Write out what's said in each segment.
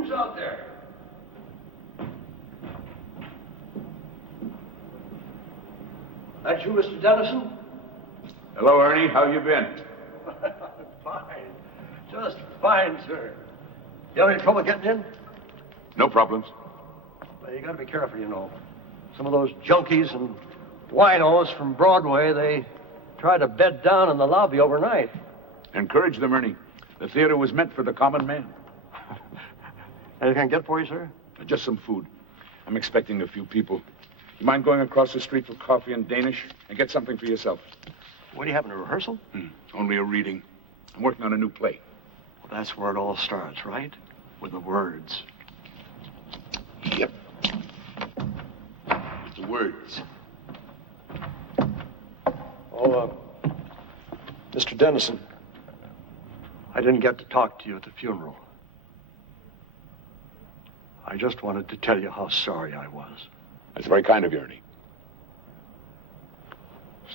Who's out there? That you, Mr. Dennison? Hello, Ernie. How you been? Fine. Just fine, sir. You have any trouble getting in? No problems. Well, you gotta be careful, you know. Some of those junkies and winos from Broadway, they try to bed down in the lobby overnight. Encourage them, Ernie. The theater was meant for the common man. Anything I can get for you, sir? Just some food. I'm expecting a few people. You mind going across the street for coffee and Danish and get something for yourself? What, do you having a rehearsal? Only a reading. I'm working on a new play. Well, that's where it all starts, right? With the words. Yep. With the words. Oh, Mr. Dennison, I didn't get to talk to you at the funeral. I just wanted to tell you how sorry I was. That's very kind of you, Ernie.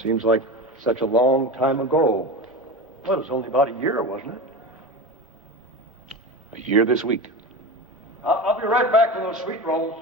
Seems like such a long time ago. Well, it was only about a year, wasn't it? A year this week. I'll be right back to those sweet rolls.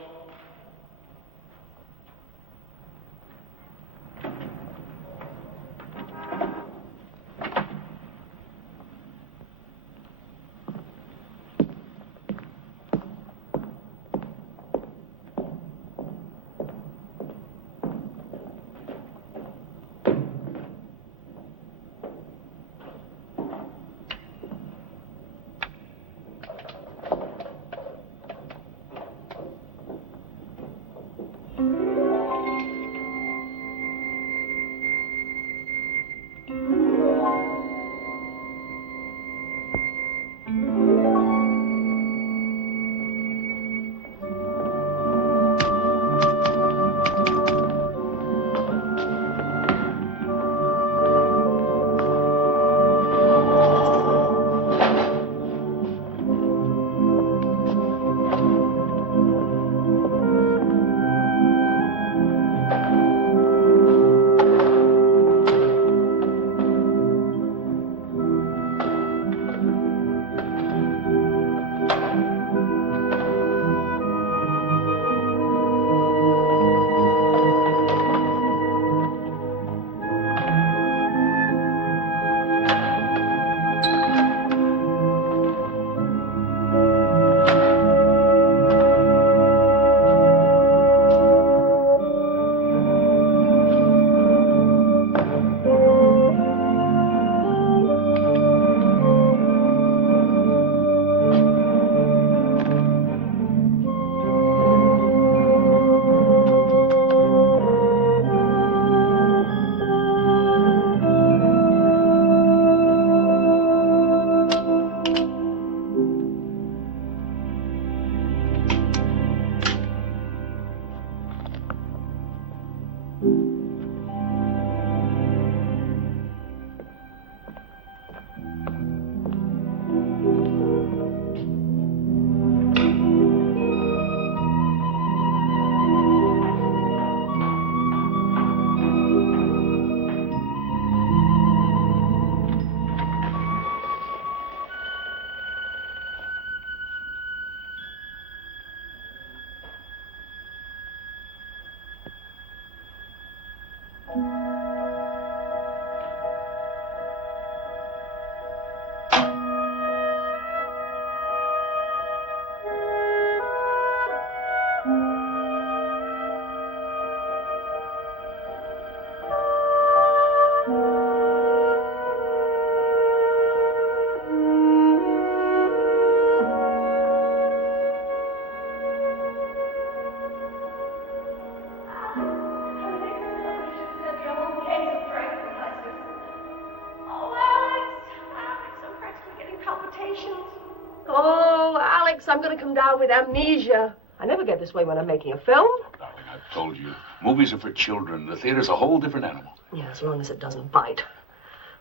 I'm going to come down with amnesia. I never get this way when I'm making a film. Darling, I've told you. Movies are for children. The theater's a whole different animal. Yeah, as long as it doesn't bite.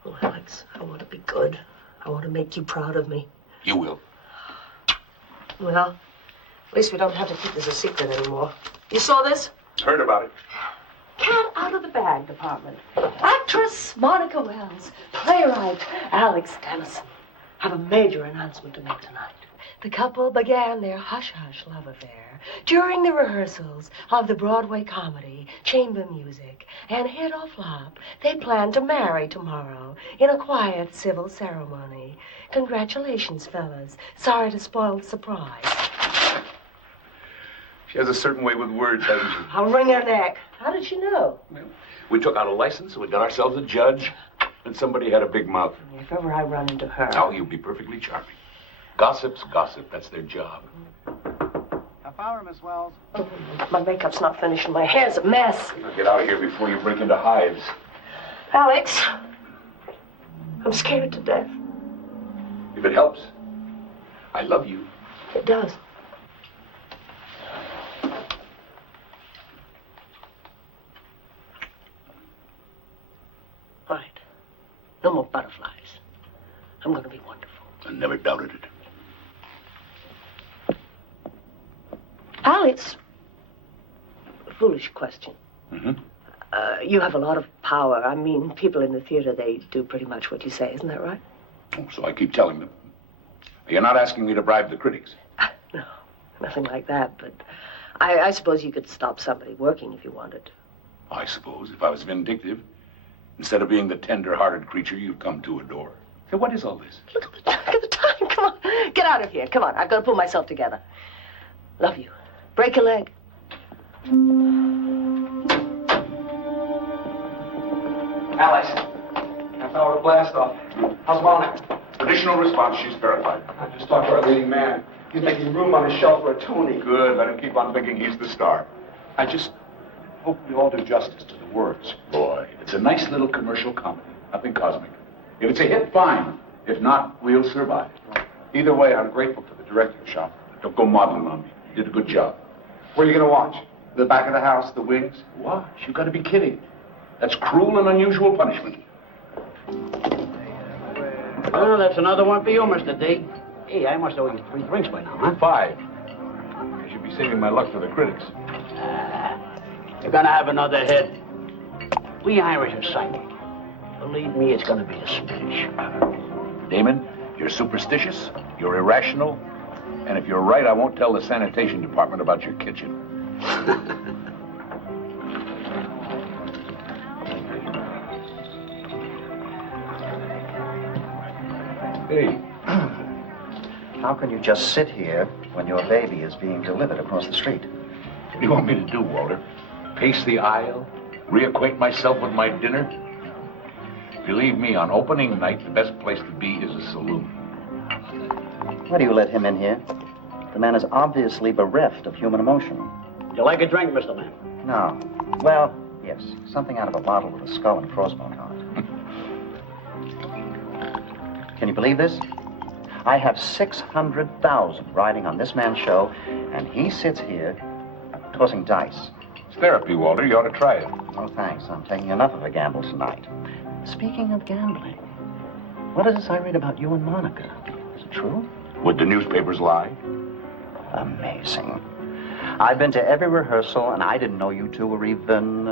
Oh, Alex, I want to be good. I want to make you proud of me. You will. Well, at least we don't have to keep this a secret anymore. You saw this? Heard about it. Cat out of the bag department. Actress Monica Wells. Playwright Alex Dennison. have a major announcement to make tonight. The couple began their hush-hush love affair during the rehearsals of the Broadway comedy, Chamber Music, and hit or flop, they plan to marry tomorrow in a quiet civil ceremony. Congratulations, fellas. Sorry to spoil the surprise. She has a certain way with words, hasn't she? I'll wring her neck. How did she know? Well, we took out a license, we got ourselves a judge, and somebody had a big mouth. If ever I run into her... Oh, you'll be perfectly charming. Gossip's gossip. That's their job. Half hour, Miss Wells. Oh, my makeup's not finished and my hair's a mess. Now get out of here before you break into hives. Alex, I'm scared to death. If it helps, I love you. It does. All right. No more butterflies. I'm going to be wonderful. I never doubted it. Alex, a foolish question. Mm-hmm. You have a lot of power. I mean, people in the theater, they do pretty much what you say. Isn't that right? Oh, so I keep telling them. You're not asking me to bribe the critics. No, nothing like that. But I suppose you could stop somebody working if you wanted. I suppose, if I was vindictive, instead of being the tender-hearted creature you've come to adore. So what is all this? Look at the time. Come on. Get out of here. Come on. I've got to pull myself together. Love you. Break your leg. Alex, half hour to blast off. How's Monica? Traditional response, she's terrified. I just talked to our leading man. He's making room on his shelf for a Tony. Good, let him keep on thinking he's the star. I just hope we all do justice to the words. Boy, it's a nice little commercial comedy. Nothing cosmic. If it's a hit, fine. If not, we'll survive. Either way, I'm grateful to the directing shop. Don't go modeling on me. You did a good job. Where are you going to watch? The back of the house, the wings? Watch, you gotta be kidding. That's cruel and unusual punishment. Oh, that's another one for you, Mr. D. Hey, I must owe you 3 drinks by now, huh? 5. I should be saving my luck for the critics. You're gonna have another hit. We Irish are psychic. Believe me, it's gonna be a smash. Damon, you're superstitious, you're irrational, and if you're right, I won't tell the sanitation department about your kitchen. Hey. How can you just sit here when your baby is being delivered across the street? What do you want me to do, Walter? Pace the aisle? Reacquaint myself with my dinner? Believe me, on opening night, the best place to be is a saloon. Why do you let him in here? The man is obviously bereft of human emotion. You like a drink, Mr. Man? No. Well, yes. Something out of a bottle with a skull and crossbones on it. Can you believe this? I have 600,000 riding on this man's show, and he sits here tossing dice. It's therapy, Walter. You ought to try it. Oh, thanks. I'm taking enough of a gamble tonight. Speaking of gambling, what is this I read about you and Monica? Is it true? Would the newspapers lie? Amazing. I've been to every rehearsal, and I didn't know you two were even,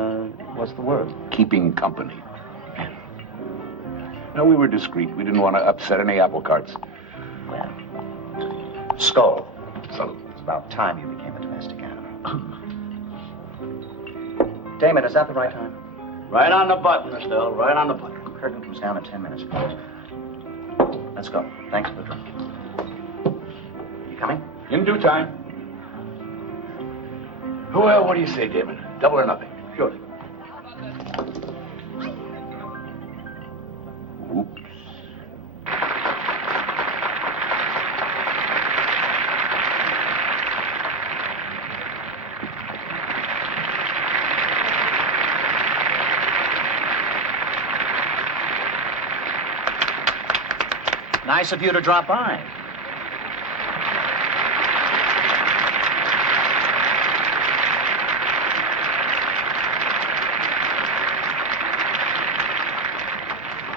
what's the word? Keeping company. No, we were discreet. We didn't want to upset any apple carts. Well, skull. So, It's about time you became a domestic animal. Damon, is that the right time? Right on the button, Mr. Earl. Right on the button. Curtain comes down in 10 minutes, please. Let's go. Thanks for the drink. You coming? in due time. Well, what do you say, Damon? Double or nothing? Sure. Oops. Nice of you to drop by.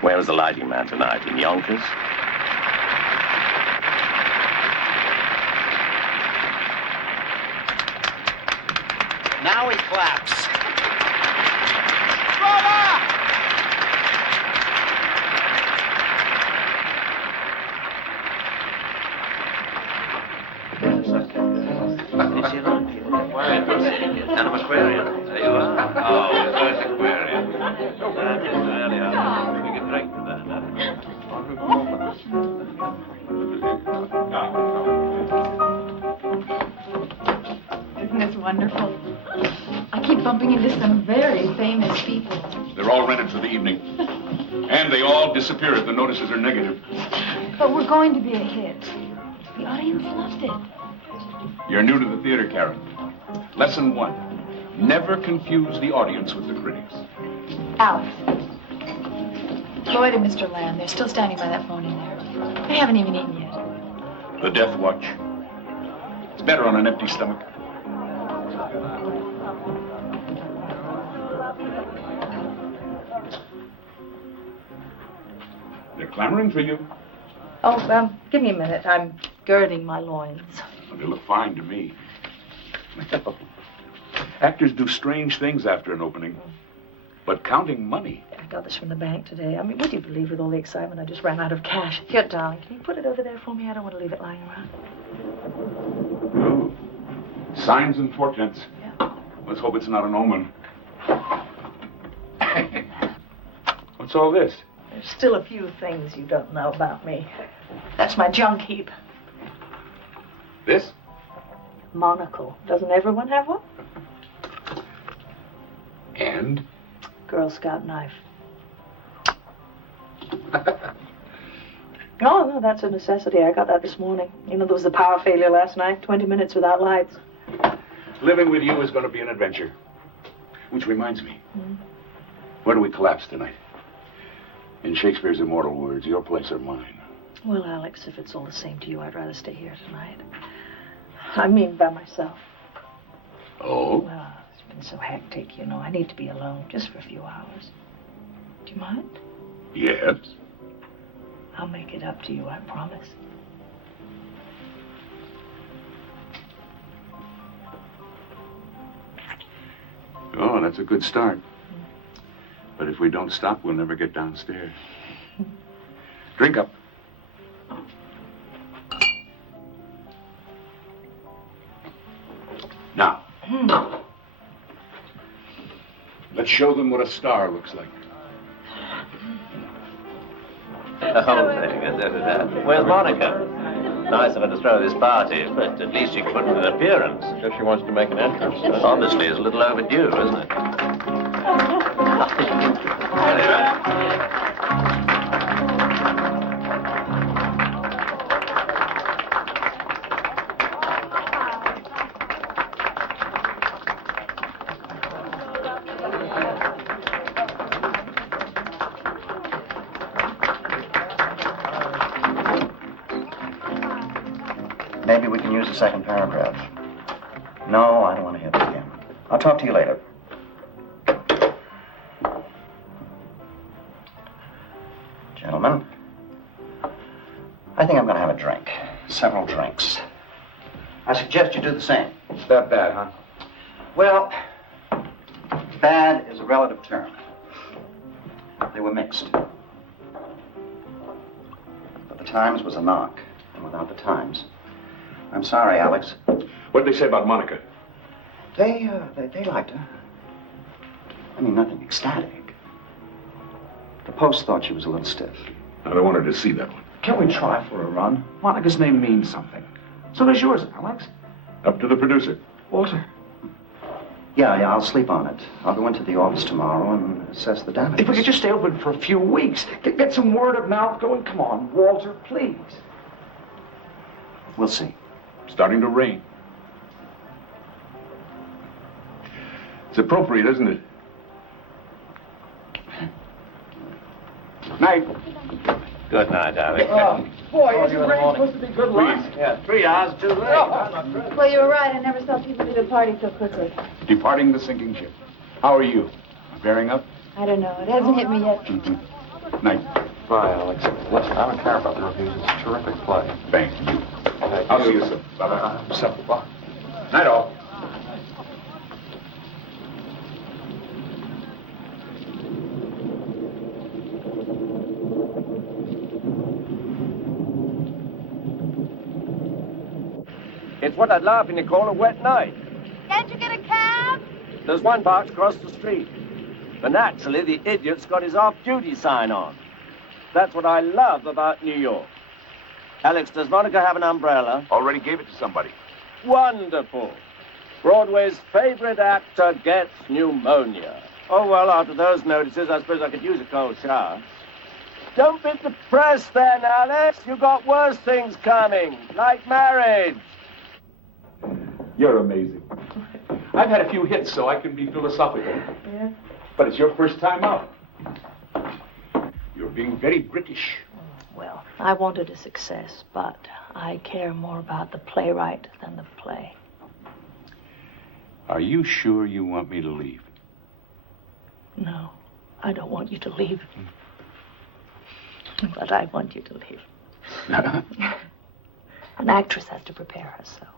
Where is the lighting man tonight? In Yonkers? Now he claps. It's your own view. Why, none of Aquarian. There you are. Oh, first Aquarian. That is really hard. We can drink to that, Isn't this wonderful? I keep bumping into some very famous people. They're all rented for the evening. And they all disappear if the notices are negative. But we're going to be a hit. The audience loved it. You're new to the theater, Karen. Lesson 1. Never confuse the audience with the critics. Alex. Lloyd and Mr. Lamb, they're still standing by that phone in there. They haven't even eaten yet. The death watch. It's better on an empty stomach. They're clamoring for you. Oh, give me a minute. I'm girding my loins. Well, they look fine to me. Actors do strange things after an opening. But counting money. I got this from the bank today. I mean, would you believe with all the excitement I just ran out of cash? Here, darling, can you put it over there for me? I don't want to leave it lying around. Ooh. Signs and portents. Yeah. Let's hope it's not an omen. What's all this? There's still a few things you don't know about me. That's my junk heap. This? Monocle. Doesn't everyone have one? And? Girl Scout knife. No, that's a necessity. I got that this morning. You know, there was the power failure last night. 20 minutes without lights. Living with you is going to be an adventure. Which reminds me. Where do we collapse tonight? In Shakespeare's immortal words, your place or mine. Well, Alex, if it's all the same to you, I'd rather stay here tonight. I mean, by myself. Oh? Well, it's been so hectic, you know. I need to be alone just for a few hours. Do you mind? Yes. I'll make it up to you, I promise. Oh, that's a good start. But if we don't stop, we'll never get downstairs. Drink up. Now, let's show them what a star looks like. Oh, very good. Where's Monica? Nice of her to throw this party, but at least she could put in an appearance. I guess she wants to make an entrance. Honestly, it's a little overdue, isn't it? Maybe we can use the second paragraph. No, I don't want to hear that again. I'll talk to you later. Gentlemen, I think I'm going to have a drink. Several drinks. I suggest you do the same. It's that bad, huh? Well, bad is a relative term. They were mixed. But the Times was a knock, and without the Times... I'm sorry, Alex. What did they say about Monica? They liked her. I mean, nothing ecstatic. The Post thought she was a little stiff. I don't want her to see that one. Can we try for a run? Monica's name means something. So does yours, Alex. Up to the producer. Walter. Yeah, I'll sleep on it. I'll go into the office tomorrow and assess the damages. If we could just stay open for a few weeks, get some word of mouth going. Come on, Walter, please. We'll see. Starting to rain. It's appropriate, isn't it? Night. Good night, Alex. Boy, isn't rain supposed to be good luck? Yeah, 3 hours too late. Well, you were right. I never saw people leave a party so quickly. Departing the sinking ship. How are you? Bearing up? I don't know. It hasn't hit me yet. Night. Bye, Alex. Listen, I don't care about the reviews. It's a terrific play. Thank you. I'll see you soon. Bye-bye. 7 o'clock. Night all. It's what I'd laughingly call a wet night. Can't you get a cab? There's one box across the street. But naturally, the idiot's got his off-duty sign on. That's what I love about New York. Alex, does Monica have an umbrella? Already gave it to somebody. Wonderful. Broadway's favorite actor gets pneumonia. Oh, well, after those notices, I suppose I could use a cold shower. Don't be depressed then, Alex. You've got worse things coming, like marriage. You're amazing. I've had a few hits, so I can be philosophical. Yeah? But it's your first time out. You're being very British. Well, I wanted a success, but I care more about the playwright than the play. Are you sure you want me to leave? No, I don't want you to leave. But I want you to leave. An actress has to prepare herself.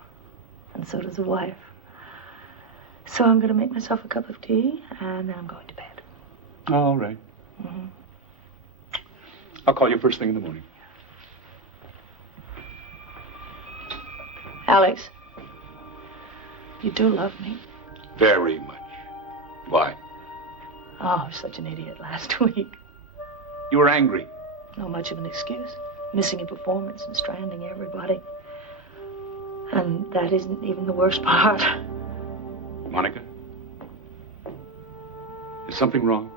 And so does a wife. So I'm going to make myself a cup of tea, and then I'm going to bed. All right. Mm-hmm. I'll call you first thing in the morning. Alex, you do love me. Very much. Why? Oh, I was such an idiot last week. You were angry. Not much of an excuse. Missing a performance and stranding everybody. And that isn't even the worst part. Monica? Is something wrong?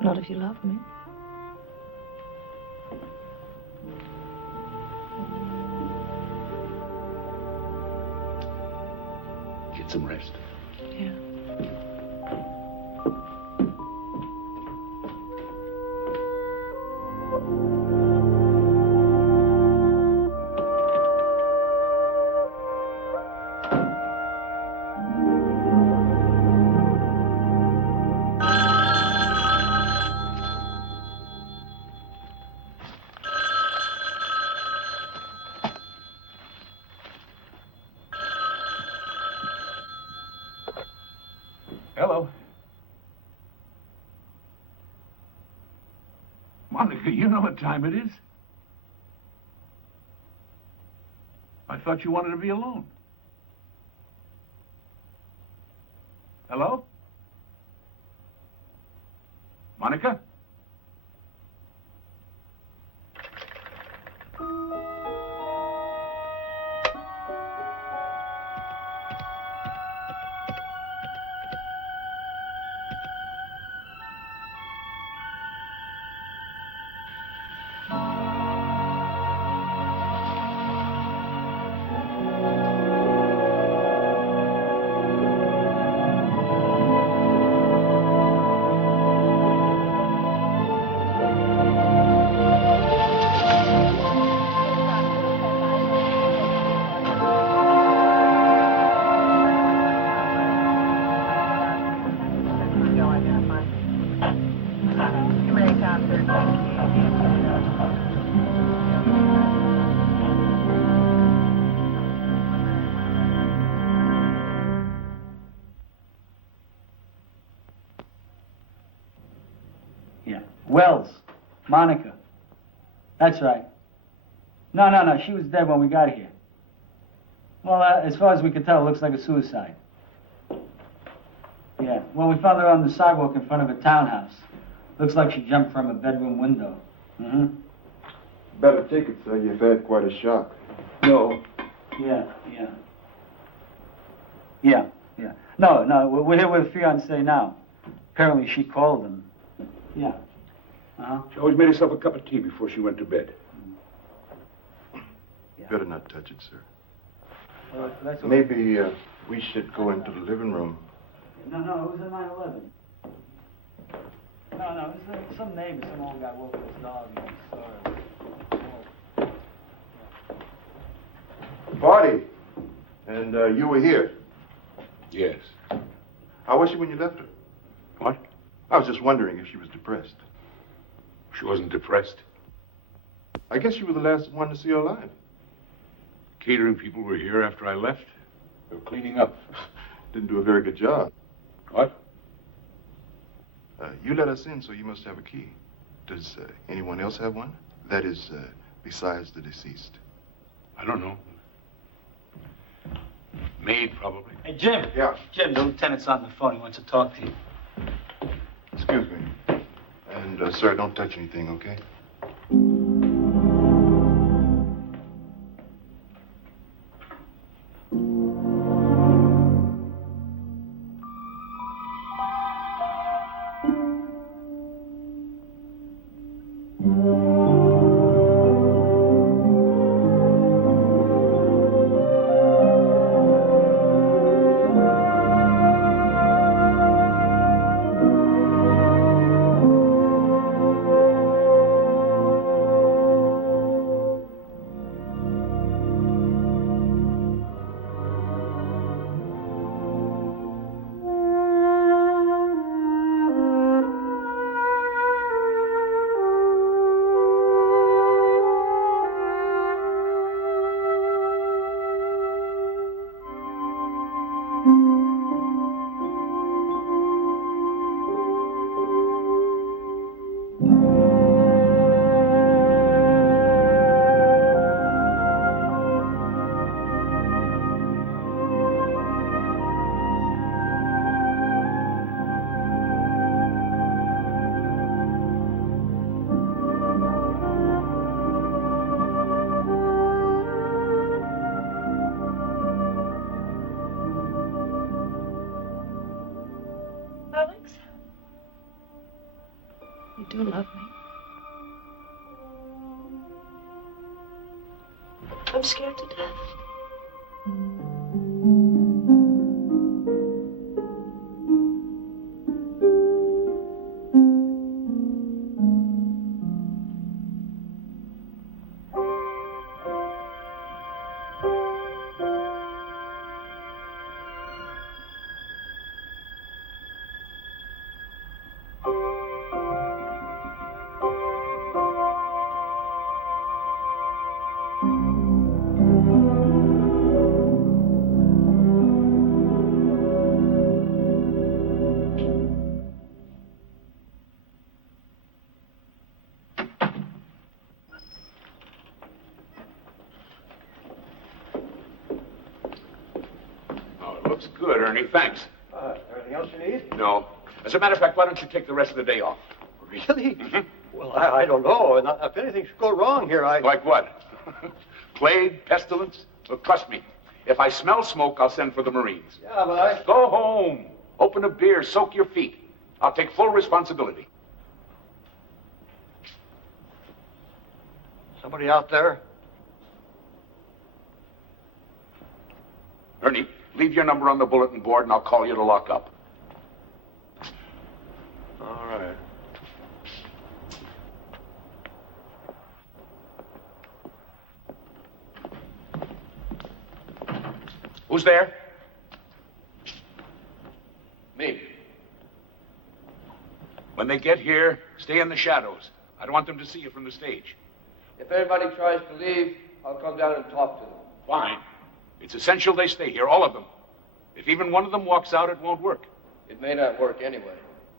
Not if you love me. Get some rest. Yeah. Hello. Monica, you know what time it is. I thought you wanted to be alone. Hello? Monica? Wells. Monica. That's right. No. She was dead when we got here. Well, as far as we can tell, it looks like a suicide. Yeah. Well, we found her on the sidewalk in front of a townhouse. Looks like she jumped from a bedroom window. Mm-hmm. Better take it, sir. You've had quite a shock. No. Yeah. No, we're here with a fiancée now. Apparently she called him. Yeah. Uh-huh. She always made herself a cup of tea before she went to bed. Better not touch it, sir. Well, that's what... Maybe we should go into the living room. No, it was a 9/11. No, it was some neighbor, some old guy woke up his dog and he saw her. Party. And you were here. Yes. How was she when you left her? What? I was just wondering if she was depressed. She wasn't depressed. I guess you were the last one to see her alive. Catering people were here after I left. They were cleaning up. Didn't do a very good job. What? You let us in, so you must have a key. Does anyone else have one? That is, besides the deceased. I don't know. Maid, probably. Hey, Jim. Yeah. Jim, the lieutenant's on the phone. He wants to talk to you. Excuse me. And, sir, don't touch anything, okay? You do love me. I'm scared to death. Looks good, Ernie. Thanks. Anything else you need? No. As a matter of fact, why don't you take the rest of the day off? Really? Well, I don't know. And if anything should go wrong here, Like what? Plague? Pestilence? Look, trust me. If I smell smoke, I'll send for the Marines. Yeah, but Go home. Open a beer. Soak your feet. I'll take full responsibility. Somebody out there? Ernie, leave your number on the bulletin board and I'll call you to lock up. All right. Who's there? Me. When they get here, stay in the shadows. I don't want them to see you from the stage. If anybody tries to leave, I'll come down and talk to them. Fine. It's essential they stay here, all of them. If even one of them walks out, it won't work. It may not work anyway.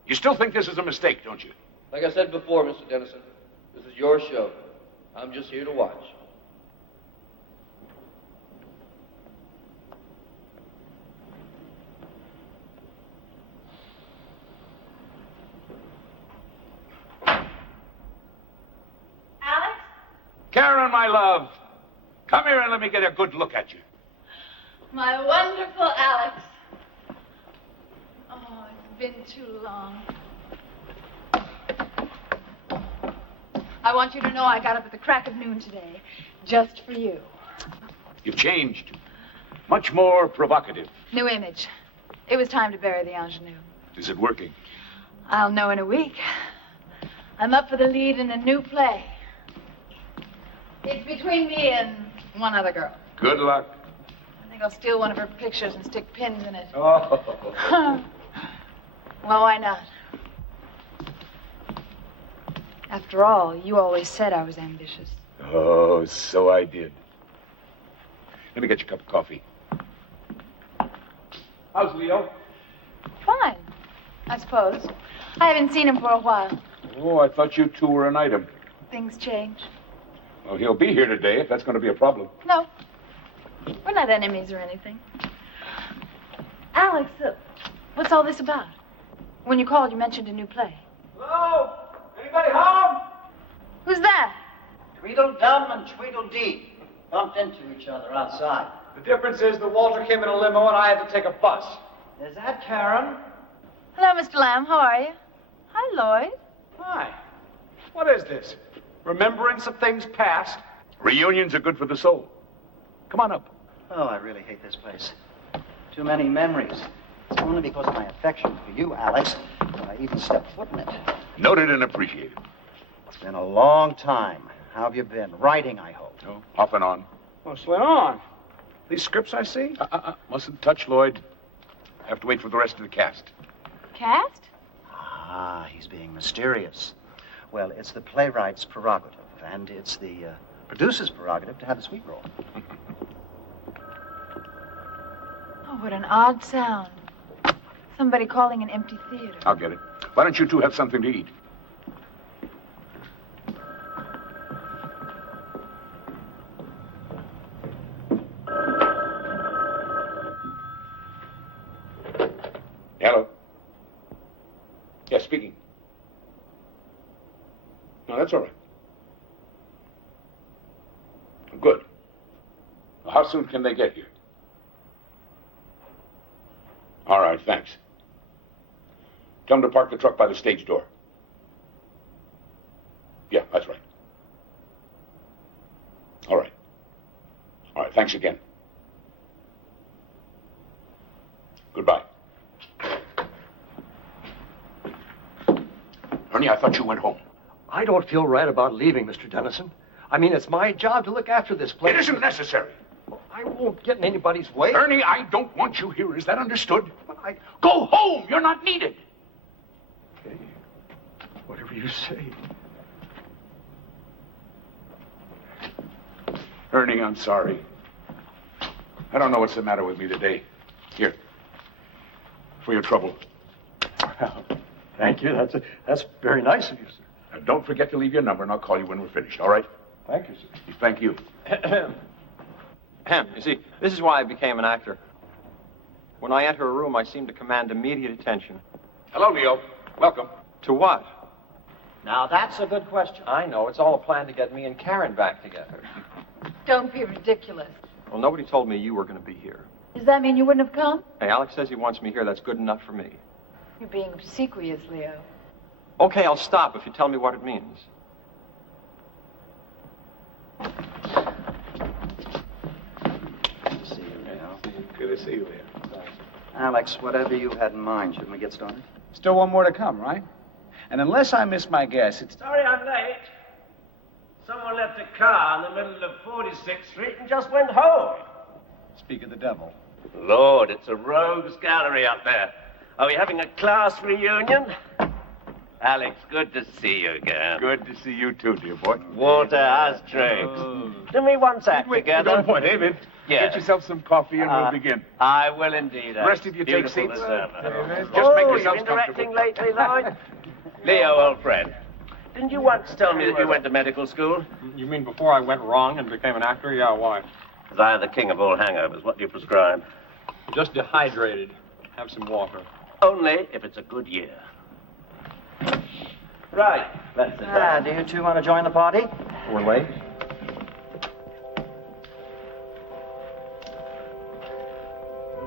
You still think this is a mistake, don't you? Like I said before, Mr. Dennison, this is your show. I'm just here to watch. Alex? Karen, my love, come here and let me get a good look at you. My wonderful Alex. Oh, it's been too long. I want you to know I got up at the crack of noon today, just for you. You've changed. Much more provocative. New image. It was time to bury the ingenue. Is it working? I'll know in a week. I'm up for the lead in a new play. It's between me and one other girl. Good luck. I think I'll steal one of her pictures and stick pins in it. Oh. Well, why not? After all, you always said I was ambitious. Oh, so I did. Let me get you a cup of coffee. How's Leo? Fine, I suppose. I haven't seen him for a while. Oh, I thought you two were an item. Things change. Well, he'll be here today if that's going to be a problem. No, we're not enemies or anything. Alex, what's all this about? When you called, you mentioned a new play. Hello? Anybody home? Who's that? Tweedledum and Tweedledee bumped into each other outside. The difference is that Walter came in a limo and I had to take a bus. Is that Karen? Hello, Mr. Lamb. How are you? Hi, Lloyd. Hi. What is this? Remembrance of things past? Reunions are good for the soul. Come on up. Oh, I really hate this place. Too many memories. It's only because of my affection for you, Alex, that I even stepped foot in it. Noted and appreciated. It's been a long time. How have you been? Writing, I hope. Oh, off and on. What's going on? These scripts I see? Mustn't touch, Lloyd. Have to wait for the rest of the cast. Cast? Ah, he's being mysterious. Well, it's the playwright's prerogative, and it's the producer's prerogative to have the sweet roll. Oh, what an odd sound. Somebody calling an empty theater. I'll get it. Why don't you two have something to eat? Hello? Yes, speaking. No, that's all right. Good. Well, how soon can they get here? All right, thanks. Tell them to park the truck by the stage door. Yeah, that's right. All right. All right, thanks again. Goodbye. Ernie, I thought you went home. I don't feel right about leaving, Mr. Dennison. I mean, it's my job to look after this place. It isn't necessary. I won't get in anybody's way. Ernie, I don't want you here. Is that understood? Go home. You're not needed. Okay. Whatever you say. Ernie, I'm sorry. I don't know what's the matter with me today. Here. For your trouble. Well, thank you. That's very nice of you, sir. Now, don't forget to leave your number, and I'll call you when we're finished, all right? Thank you, sir. Thank you. You see, this is why I became an actor. When I enter a room, I seem to command immediate attention. Hello, Leo. Welcome. To what? Now, that's a good question. I know. It's all a plan to get me and Karen back together. Don't be ridiculous. Well, nobody told me you were going to be here. Does that mean you wouldn't have come? Hey, Alex says he wants me here. That's good enough for me. You're being obsequious, Leo. Okay, I'll stop if you tell me what it means. Good to see you, Leo. Good to see you, Leo. Alex, whatever you had in mind, shouldn't we get started? Still one more to come, right? And unless I miss my guess, it's... Sorry I'm late. Someone left a car in the middle of 46th Street and just went home. Speak of the devil. Lord, it's a rogues gallery up there. Are we having a class reunion? Alex, good to see you again. Good to see you too, dear boy. Walter, how's drinks? Do me one act together. Don't point, David. Yeah. Get yourself some coffee and we'll begin. I will indeed. The rest of you take Beautiful seats. Just Just make you've yourselves been directing comfortable. lately, Lloyd? Leo, old friend. Didn't you once tell me that you went to medical school? You mean before I went wrong and became an actor? Yeah, why? Because I am the king of all hangovers. What do you prescribe? Just dehydrated. Have some water. Only if it's a good year. Right. That's it. Do you two want to join the party? We're late.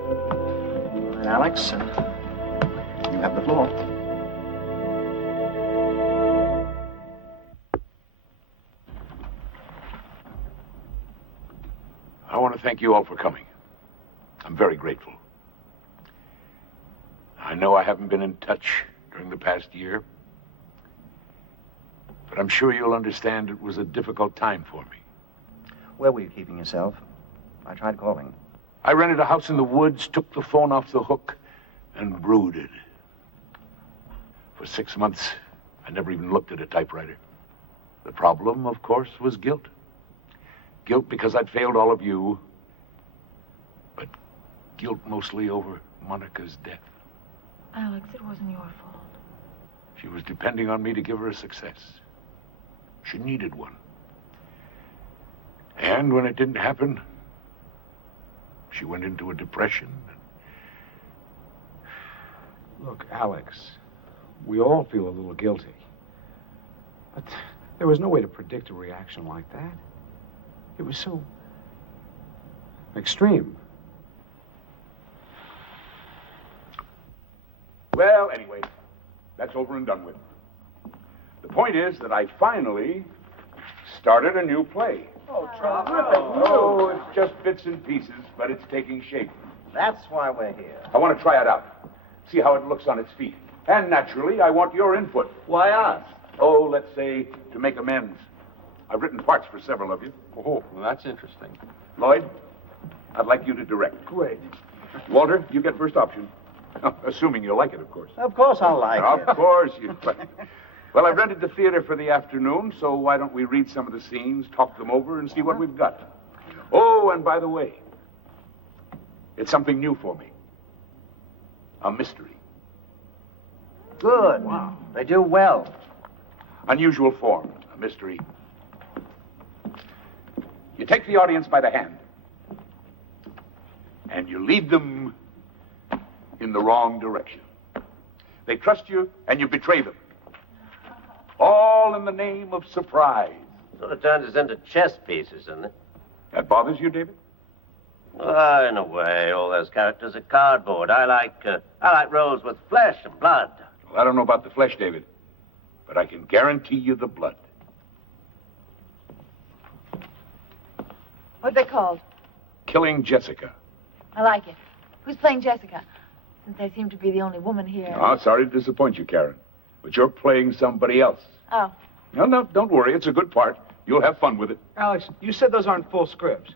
All right, Alex, you have the floor. I want to thank you all for coming. I'm very grateful. I know I haven't been in touch during the past year, but I'm sure you'll understand it was a difficult time for me. Where were you keeping yourself? I tried calling. I rented a house in the woods, took the phone off the hook, and brooded. For 6 months, I never even looked at a typewriter. The problem, of course, was guilt. Guilt because I'd failed all of you, but guilt mostly over Monica's death. Alex, it wasn't your fault. She was depending on me to give her a success. She needed one. And when it didn't happen, She went into a depression. Look, Alex, we all feel a little guilty. But there was no way to predict a reaction like that. It was so extreme. Well, anyway, that's over and done with. The point is that I finally started a new play. Oh, Oh, it's just bits and pieces, but it's taking shape. That's why we're here. I want to try it out, see how it looks on its feet. And naturally, I want your input. Why us? Oh, let's say to make amends. I've written parts for several of you. Oh, well, that's interesting. Lloyd, I'd like you to direct. Great. Walter, you get first option. Assuming you like it, of course. Of course I'll like it. Of course you like it. Well, I've rented the theater for the afternoon, so why don't we read some of the scenes, talk them over, and see what we've got. Oh, and by the way, it's something new for me. A mystery. Good. Wow. They do well. Unusual form, a mystery. You take the audience by the hand, and you lead them in the wrong direction. They trust you, and you betray them. All in the name of surprise. Sort of turns us into chess pieces, doesn't it? That bothers you, David? In a way, all those characters are cardboard. I like roles with flesh and blood. Well, I don't know about the flesh, David, but I can guarantee you the blood. What they called? Killing Jessica. I like it. Who's playing Jessica? Since I seem to be the only woman here. Oh, sorry to disappoint you, Karen, but you're playing somebody else. Oh. No, don't worry. It's a good part. You'll have fun with it. Alex, you said those aren't full scripts.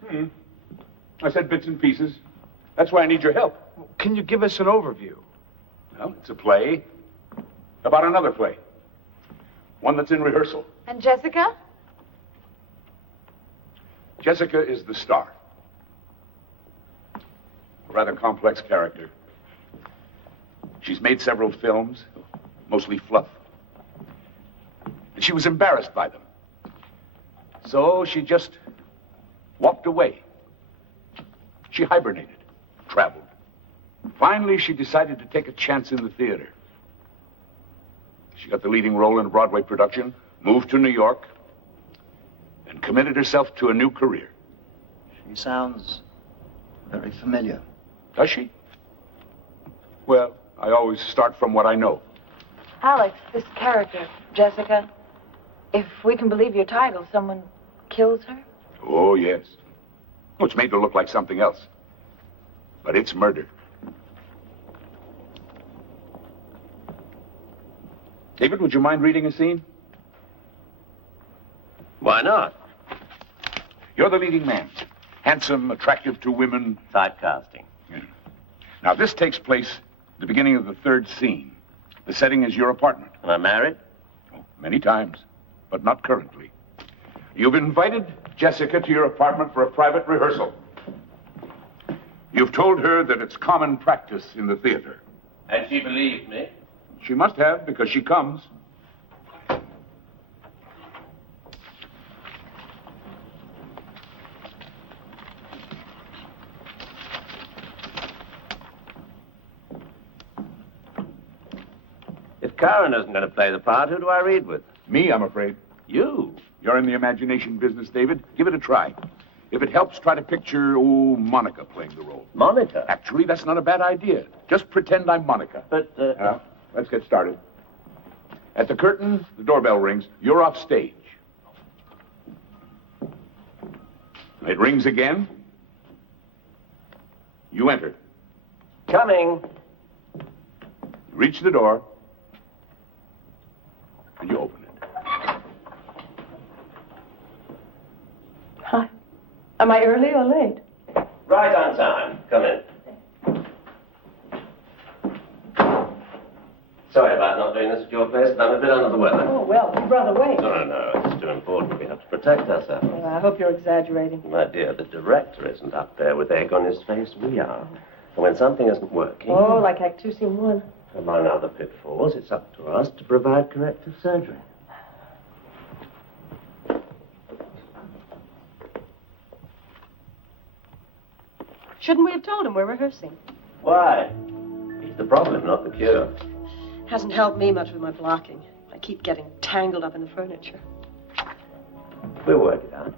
I said bits and pieces. That's why I need your help. Can you give us an overview? Well, it's a play about another play. One that's in rehearsal. And Jessica? Jessica is the star. A rather complex character. She's made several films, mostly fluff. And she was embarrassed by them. So she just walked away. She hibernated, traveled. Finally, she decided to take a chance in the theater. She got the leading role in a Broadway production, moved to New York, and committed herself to a new career. She sounds very familiar. Does she? Well, I always start from what I know. Alex, this character, Jessica, if we can believe your title, someone kills her? Oh, yes. Well, it's made to look like something else. But it's murder. David, would you mind reading a scene? Why not? You're the leading man. Handsome, attractive to women. Typecasting. Yeah. Now, this takes place at the beginning of the third scene. The setting is your apartment. Am I married? Oh, many times, but not currently. You've invited Jessica to your apartment for a private rehearsal. You've told her that it's common practice in the theater. And she believed me? She must have, because she comes. If Karen isn't going to play the part, who do I read with? Me, I'm afraid. You? You're in the imagination business, David. Give it a try. If it helps, try to picture, Monica playing the role. Monica? Actually, that's not a bad idea. Just pretend I'm Monica. But, Now, let's get started. At the curtain, the doorbell rings. You're off stage. It rings again. You enter. Coming. You reach the door, and you open it. Hi. Am I early or late? Right on time. Come in. Sorry about not doing this at your place, but I'm a bit under the weather. Oh, well, you'd rather wait. No, it's too important. We have to protect ourselves. Well, I hope you're exaggerating. My dear, the director isn't up there with egg on his face. We are. And when something isn't working... Oh, like Act 2, Scene 1. Among other pitfalls, it's up to us to provide corrective surgery. Shouldn't we have told him we're rehearsing? Why? He's the problem, not the cure. Hasn't helped me much with my blocking. I keep getting tangled up in the furniture. We'll work it out.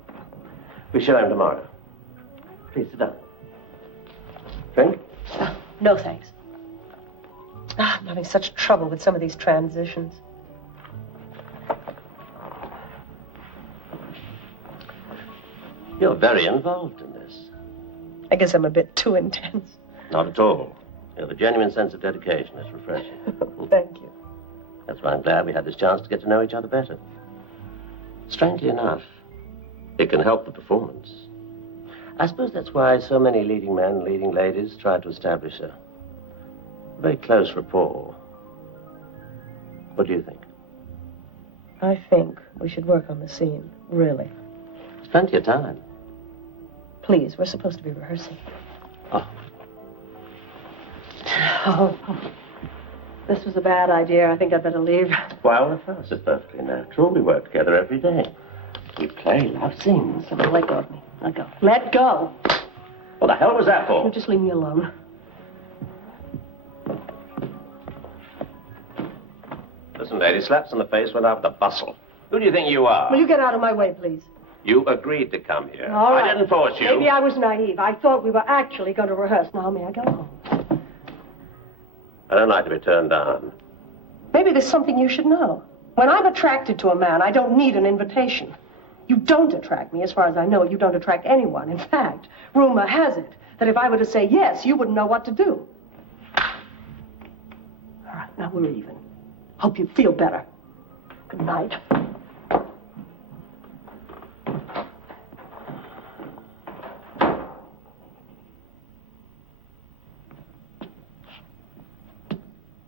We show him tomorrow. Please sit down. Drink? No, thanks. I'm having such trouble with some of these transitions. You're very involved in this. I guess I'm a bit too intense. Not at all. You have a genuine sense of dedication. It's refreshing. Thank you. That's why I'm glad we had this chance to get to know each other better. Strangely enough, it can help the performance. I suppose that's why so many leading men, leading ladies try to establish a very close rapport. What do you think? I think we should work on the scene, really. There's plenty of time. Please, we're supposed to be rehearsing. Oh. Oh, this was a bad idea. I think I'd better leave. Why, all of us is perfectly natural. We work together every day. We play love scenes. Let go of me. Let go. Let go. What the hell was that for? You just leave me alone. Listen, lady, slaps in the face went out with a bustle. Who do you think you are? Will you get out of my way, please? You agreed to come here. All right. I didn't force you. Maybe I was naive. I thought we were actually going to rehearse. Now, may I go home? I don't like to be turned down. Maybe there's something you should know. When I'm attracted to a man, I don't need an invitation. You don't attract me. As far as I know, you don't attract anyone. In fact, rumor has it that if I were to say yes, you wouldn't know what to do. All right, now we're even. Hope you feel better. Good night.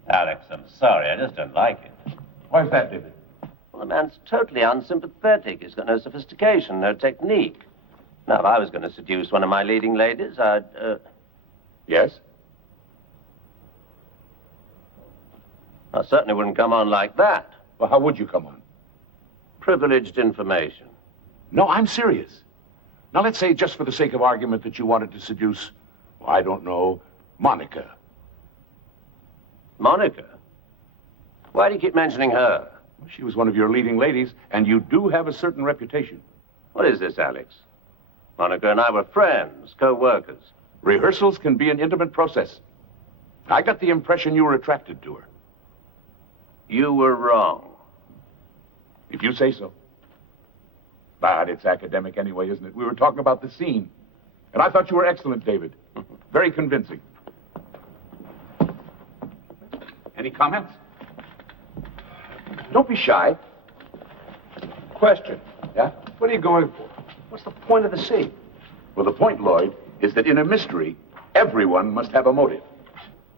Alex, I'm sorry. I just don't like it. Why's that, David? Well, the man's totally unsympathetic. He's got no sophistication, no technique. Now, if I was going to seduce one of my leading ladies, I'd, Yes? I certainly wouldn't come on like that. Well, how would you come on? Privileged information. No, I'm serious. Now, let's say, just for the sake of argument, that you wanted to seduce, well, I don't know, Monica. Monica? Why do you keep mentioning her? Well, she was one of your leading ladies, and you do have a certain reputation. What is this, Alex? Monica and I were friends, co-workers. Rehearsals can be an intimate process. I got the impression you were attracted to her. You were wrong. If you say so. But it's academic anyway, isn't it? We were talking about the scene. And I thought you were excellent, David. Very convincing. Any comments? Don't be shy. Question. Yeah? What are you going for? What's the point of the scene? Well, the point, Lloyd, is that in a mystery, everyone must have a motive.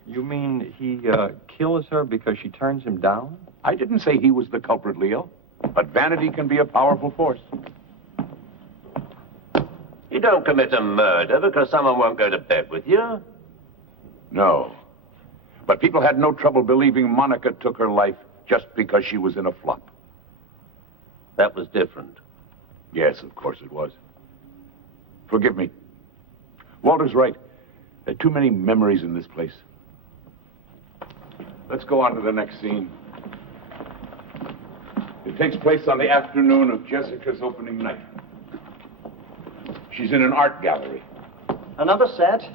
You mean he kills her because she turns him down? I didn't say he was the culprit, Leo. But vanity can be a powerful force. You don't commit a murder because someone won't go to bed with you. No. But people had no trouble believing Monica took her life just because she was in a flop. That was different. Yes, of course it was. Forgive me. Walter's right. There are too many memories in this place. Let's go on to the next scene. It takes place on the afternoon of Jessica's opening night. She's in an art gallery. Another set?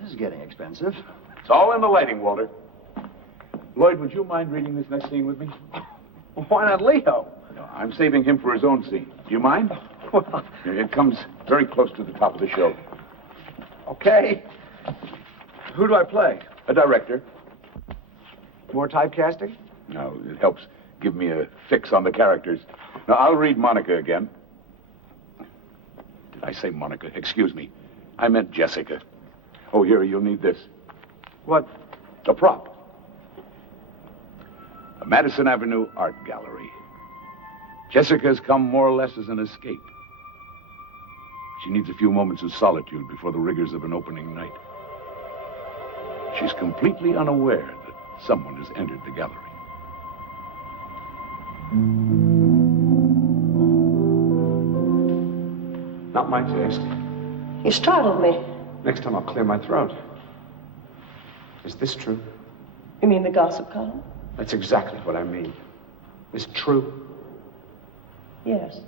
This is getting expensive. It's all in the lighting, Walter. Lloyd, would you mind reading this next scene with me? Why not Leo? No, I'm saving him for his own scene. Do you mind? Well, It comes very close to the top of the show. okay. Who do I play? A director. More typecasting? No, it helps give me a fix on the characters. Now, I'll read Monica again. Did I say Monica? Excuse me. I meant Jessica. Oh, here, you'll need this. What? A prop. A Madison Avenue art gallery. Jessica's come more or less as an escape. She needs a few moments of solitude before the rigors of an opening night. She's completely unaware that someone has entered the gallery. Not my taste. You startled me. Next time I'll clear my throat. Is this true? You mean the gossip column? That's exactly what I mean. Is it true? Yes.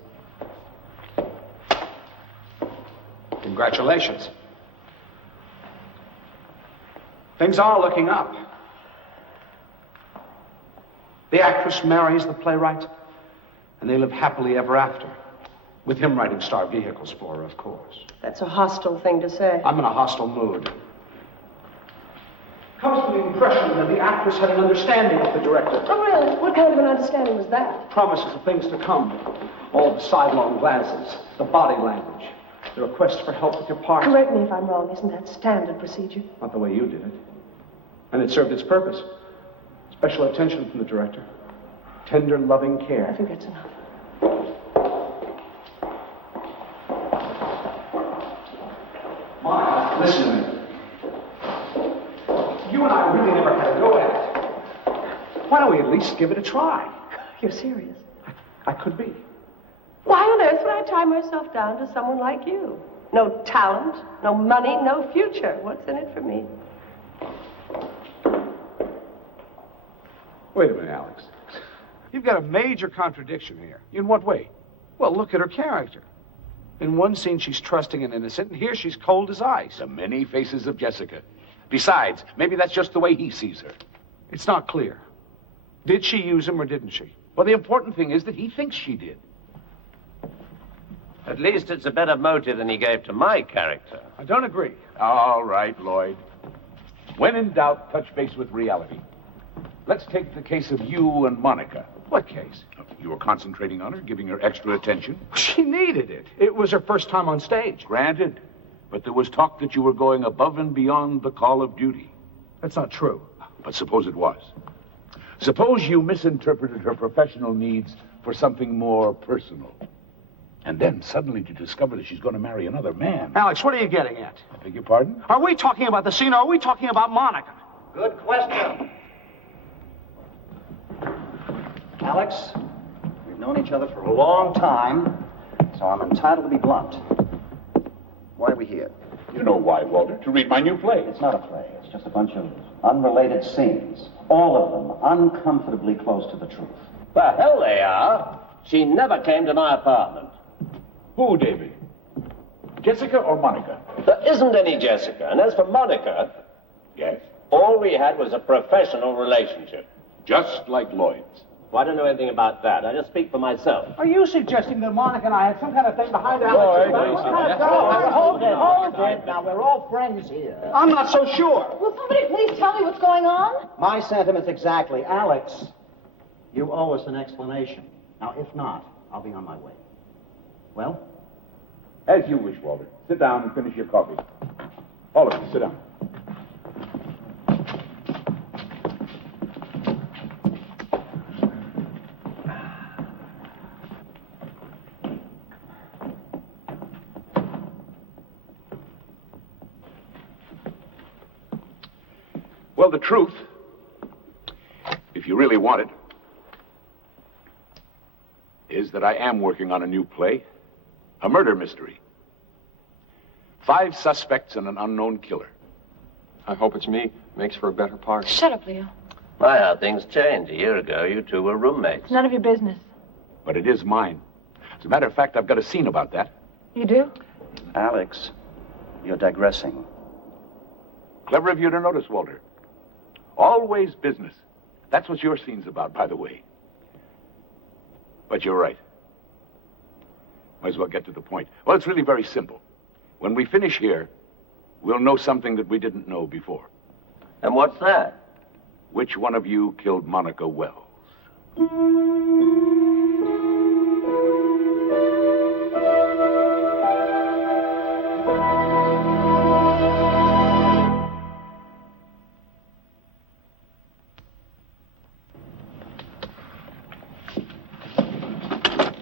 Congratulations. Things are looking up. The actress marries the playwright, and they live happily ever after. With him writing star vehicles for her, of course. That's a hostile thing to say. I'm in a hostile mood. Comes from the impression that the actress had an understanding with the director. Oh, really? What kind of an understanding was that? Promises of things to come. All the sidelong glances, the body language, the request for help with your part. Correct me if I'm wrong. Isn't that standard procedure? Not the way you did it. And it served its purpose. Special attention from the director. Tender, loving care. I think that's enough. Mom, listen to me. You and I really never had a go at it. Why don't we at least give it a try? You're serious? I could be. Why on earth would I tie myself down to someone like you? No talent, no money, no future. What's in it for me? Wait a minute, Alex. You've got a major contradiction here. In what way? Well, look at her character. In one scene, she's trusting and innocent, and here she's cold as ice. The many faces of Jessica. Besides, maybe that's just the way he sees her. It's not clear. Did she use him or didn't she? Well, the important thing is that he thinks she did. At least it's a better motive than he gave to my character. I don't agree. All right, Lloyd. When in doubt, touch base with reality. Let's take the case of you and Monica. What case? You were concentrating on her, giving her extra attention. She needed it. It was her first time on stage. Granted. But there was talk that you were going above and beyond the call of duty. That's not true. But suppose it was. Suppose you misinterpreted her professional needs for something more personal. And then suddenly you discover that she's going to marry another man. Alex, what are you getting at? I beg your pardon? Are we talking about the scene or are we talking about Monica? Good question. Alex, we've known each other for a long time, so I'm entitled to be blunt. Why are we here? You know why, Walter. To read my new play. It's not a play. It's just a bunch of unrelated scenes. All of them uncomfortably close to the truth. The hell they are. She never came to my apartment. Who, David? Jessica or Monica? There isn't any Jessica. And as for Monica... Yes? All we had was a professional relationship. Just like Lloyd's. Well, I don't know anything about that. I just speak for myself. Are you suggesting that Monica and I had some kind of thing behind our Lloyd, Hold it. Now, we're all friends here. I'm not so sure. Will somebody please tell me what's going on? My sentiments exactly. Alex, you owe us an explanation. Now, if not, I'll be on my way. Well? As you wish, Walter. Sit down and finish your coffee. All of you, sit down. Well, the truth, if you really want it, is that I am working on a new play, a murder mystery. 5 suspects and an unknown killer. I hope it's me. Makes for a better part. Shut up, Leo. My, how things changed. A year ago, you two were roommates. It's none of your business. But it is mine. As a matter of fact, I've got a scene about that. You do? Alex, you're digressing. Clever of you to notice, Walter. Always business. That's what your scene's about, by the way. But you're right. Might as well get to the point. Well, it's really very simple. When we finish here, we'll know something that we didn't know before. And what's that? Which one of you killed Monica Wells?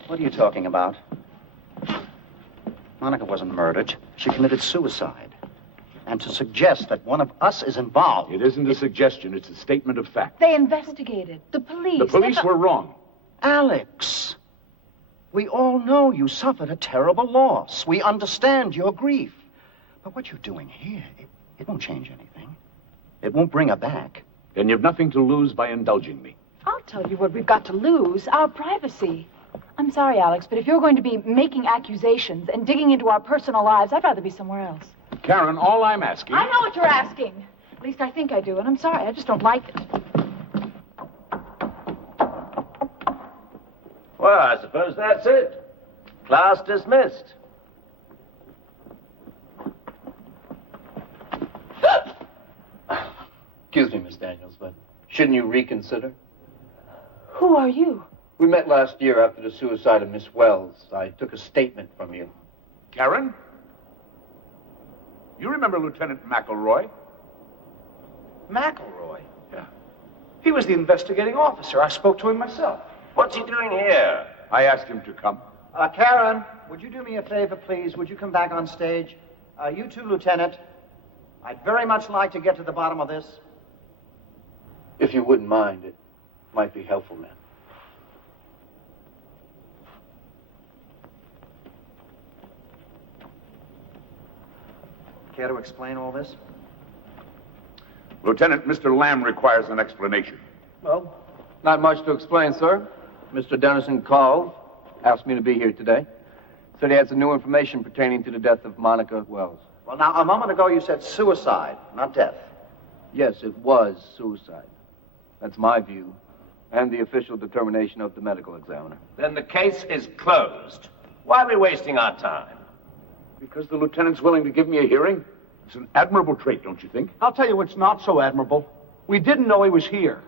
What are you talking about? Monica wasn't murdered. She committed suicide. And to suggest that one of us is involved... It isn't a suggestion, it's a statement of fact. They investigated. The police. The police were wrong. Alex, we all know you suffered a terrible loss. We understand your grief. But what you're doing here, it won't change anything. It won't bring her back. Then you've nothing to lose by indulging me. I'll tell you what we've got to lose, our privacy. I'm sorry, Alex, but if you're going to be making accusations and digging into our personal lives, I'd rather be somewhere else. Karen, all I'm asking... I know what you're asking. At least I think I do, and I'm sorry, I just don't like it. Well, I suppose that's it. Class dismissed. Excuse me, Miss Daniels, but shouldn't you reconsider? Who are you? We met last year after the suicide of Miss Wells. I took a statement from you. Karen? You remember Lieutenant McElroy? McElroy? Yeah. He was the investigating officer. I spoke to him myself. What's he doing here? I asked him to come. Karen, would you do me a favor, please? Would you come back on stage? You too, Lieutenant. I'd very much like to get to the bottom of this. If you wouldn't mind, it might be helpful, ma'am. Care to explain all this? Lieutenant, Mr. Lamb requires an explanation. Well, not much to explain, sir. Mr. Dennison called, asked me to be here today. Said he had some new information pertaining to the death of Monica Wells. Well, now, a moment ago you said suicide, not death. Yes, it was suicide. That's my view, and the official determination of the medical examiner. Then the case is closed. Why are we wasting our time? Because the lieutenant's willing to give me a hearing? It's an admirable trait, don't you think? I'll tell you what's not so admirable. We didn't know he was here.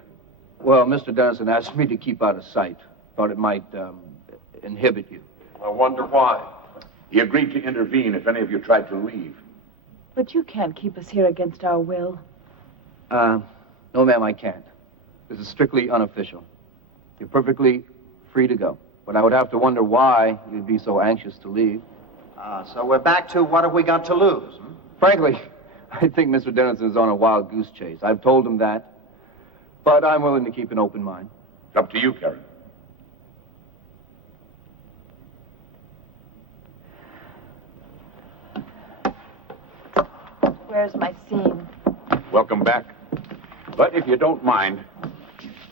Well, Mr. Dennison asked me to keep out of sight. Thought it might inhibit you. I wonder why. He agreed to intervene if any of you tried to leave. But you can't keep us here against our will. No, ma'am, I can't. This is strictly unofficial. You're perfectly free to go. But I would have to wonder why you'd be so anxious to leave. So we're back to what have we got to lose? Frankly, I think Mr. Dennison is on a wild goose chase. I've told him that. But I'm willing to keep an open mind. It's up to you, Karen. Where's my scene? Welcome back. But if you don't mind,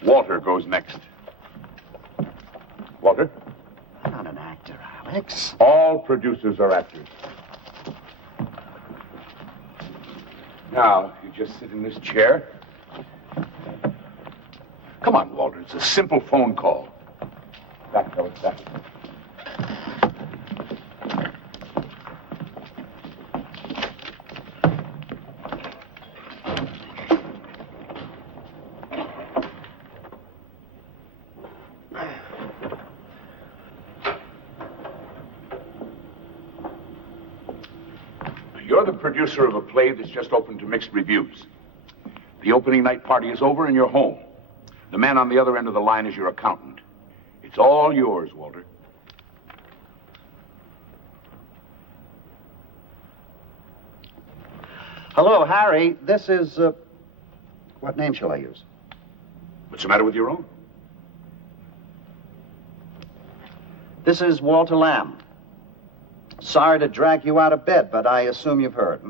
Walter goes next. Walter? I'm not an actor, Alex. All producers are actors. Now, you just sit in this chair. Come on, Walter. It's a simple phone call. Back, fellas, back. You're the producer of a play that's just opened to mixed reviews. The opening night party is over and you're home. The man on the other end of the line is your accountant. It's all yours, Walter. Hello, Harry. This is, what name shall I use? What's the matter with your own? This is Walter Lamb. Sorry to drag you out of bed, but I assume you've heard,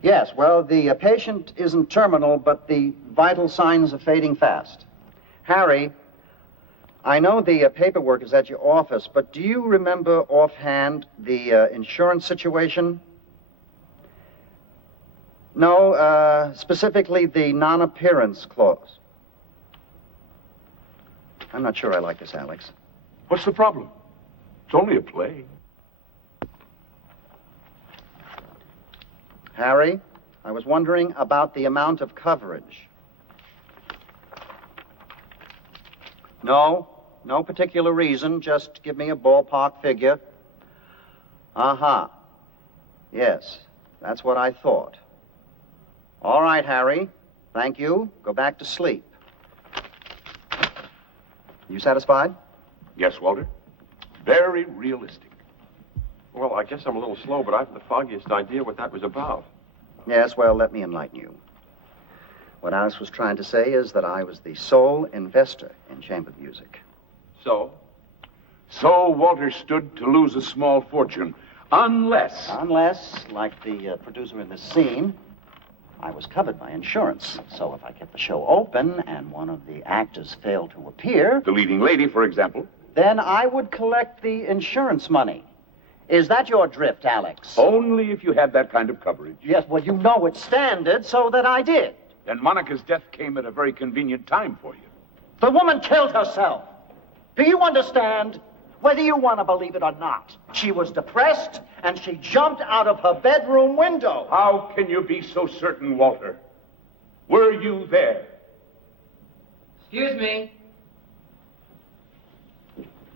Yes, well, the patient isn't terminal, but the vital signs are fading fast. Harry, I know the paperwork is at your office, but do you remember offhand the insurance situation? No, specifically the non-appearance clause. I'm not sure I like this, Alex. What's the problem? It's only a play. Harry, I was wondering about the amount of coverage. No particular reason. Just give me a ballpark figure. Uh-huh. Yes, that's what I thought. All right, Harry. Thank you. Go back to sleep. You satisfied? Yes, Walter. Very realistic. Well, I guess I'm a little slow, but I haven't the foggiest idea what that was about. Yes, well, let me enlighten you. What Alice was trying to say is that I was the sole investor in chamber music. So? So Walter stood to lose a small fortune Unless, like the producer in this scene, I was covered by insurance. So if I kept the show open and one of the actors failed to appear... The leading lady, for example. Then I would collect the insurance money. Is that your drift, Alex? Only if you had that kind of coverage. Yes, well, you know it's standard, so that I did. And Monica's death came at a very convenient time for you. The woman killed herself. Do you understand? Whether you want to believe it or not, she was depressed, and she jumped out of her bedroom window. How can you be so certain, Walter? Were you there? Excuse me.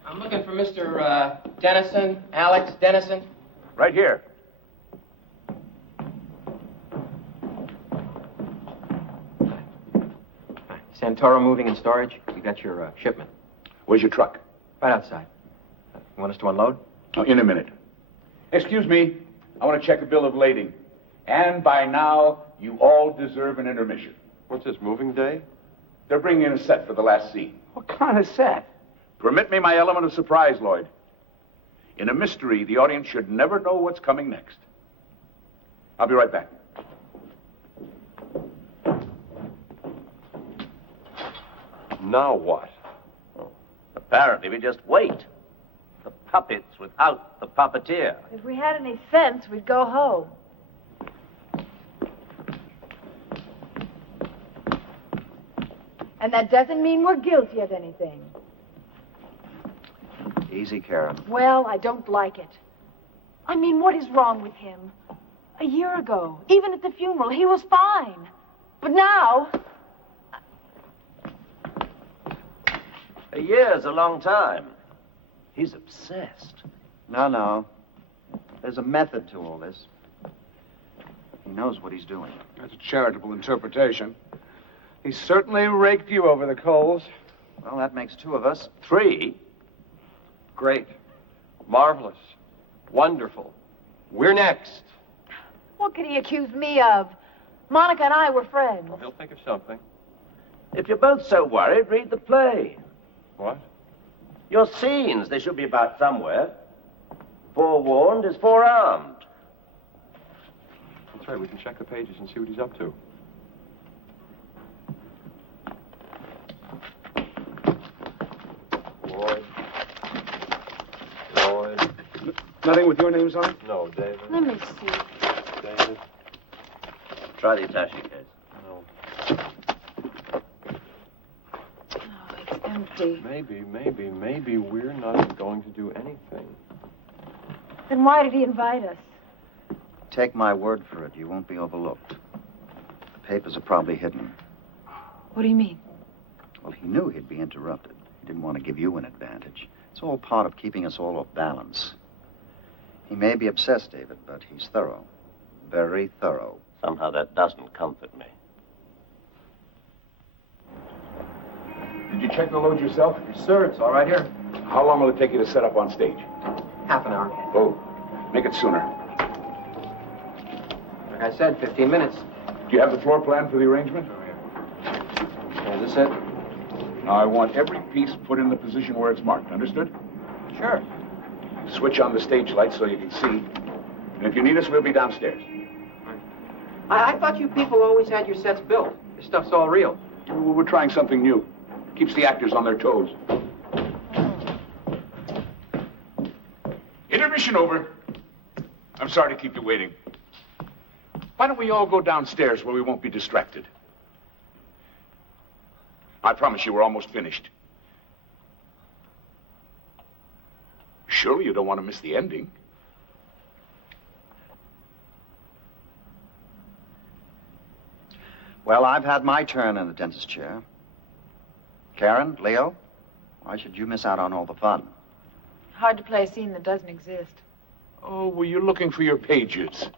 I'm looking for Mr. Dennison, Alex Dennison. Right here. Santoro Moving and Storage. You got your shipment. Where's your truck? Right outside. You want us to unload? Oh, in a minute. Excuse me. I want to check a bill of lading. And by now, you all deserve an intermission. What's this, moving day? They're bringing in a set for the last scene. What kind of set? Permit me my element of surprise, Lloyd. In a mystery, the audience should never know what's coming next. I'll be right back. Now what? Apparently, we just wait. The puppets without the puppeteer. If we had any sense, we'd go home. And that doesn't mean we're guilty of anything. Easy, Karen. Well, I don't like it. I mean, what is wrong with him? A year ago, even at the funeral, he was fine. But now... A year's a long time. He's obsessed. No. There's a method to all this. He knows what he's doing. That's a charitable interpretation. He certainly raked you over the coals. Well, that makes two of us. 3. Great. Marvelous. Wonderful. We're next. What could he accuse me of? Monica and I were friends. Well, he'll think of something. If you're both so worried, read the play. What? Your scenes, they should be about somewhere. Forewarned is forearmed. That's right, we can check the pages and see what he's up to. Lloyd. Nothing with your names on it? No, David. Let me see. David. Try the attaché case. No. Oh, it's empty. Maybe we're not going to do anything. Then why did he invite us? Take my word for it, you won't be overlooked. The papers are probably hidden. What do you mean? Well, he knew he'd be interrupted. He didn't want to give you an advantage. It's all part of keeping us all off balance. He may be obsessed, David, but he's thorough. Very thorough. Somehow that doesn't comfort me. Did you check the load yourself? Yes, sir. It's all right here. How long will it take you to set up on stage? Half an hour. Oh, make it sooner. Like I said, 15 minutes. Do you have the floor plan for the arrangement? Is this it? Now, I want every piece put in the position where it's marked. Understood? Sure. Switch on the stage lights so you can see. And if you need us, we'll be downstairs. I thought you people always had your sets built. This stuff's all real. We're trying something new. Keeps the actors on their toes. Intermission over. I'm sorry to keep you waiting. Why don't we all go downstairs where we won't be distracted? I promise you we're almost finished. Surely you don't want to miss the ending. Well, I've had my turn in the dentist chair. Karen, Leo, why should you miss out on all the fun? Hard to play a scene that doesn't exist. Oh, were you looking for your pages?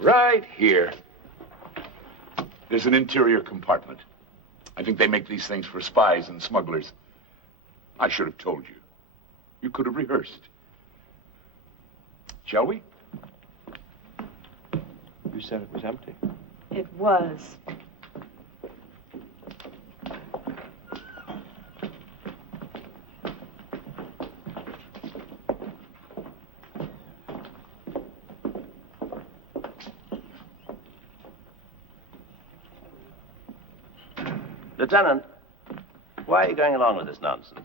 Right here. There's an interior compartment. I think they make these things for spies and smugglers. I should have told you. You could have rehearsed. Shall we? You said it was empty. It was. Lieutenant, why are you going along with this nonsense?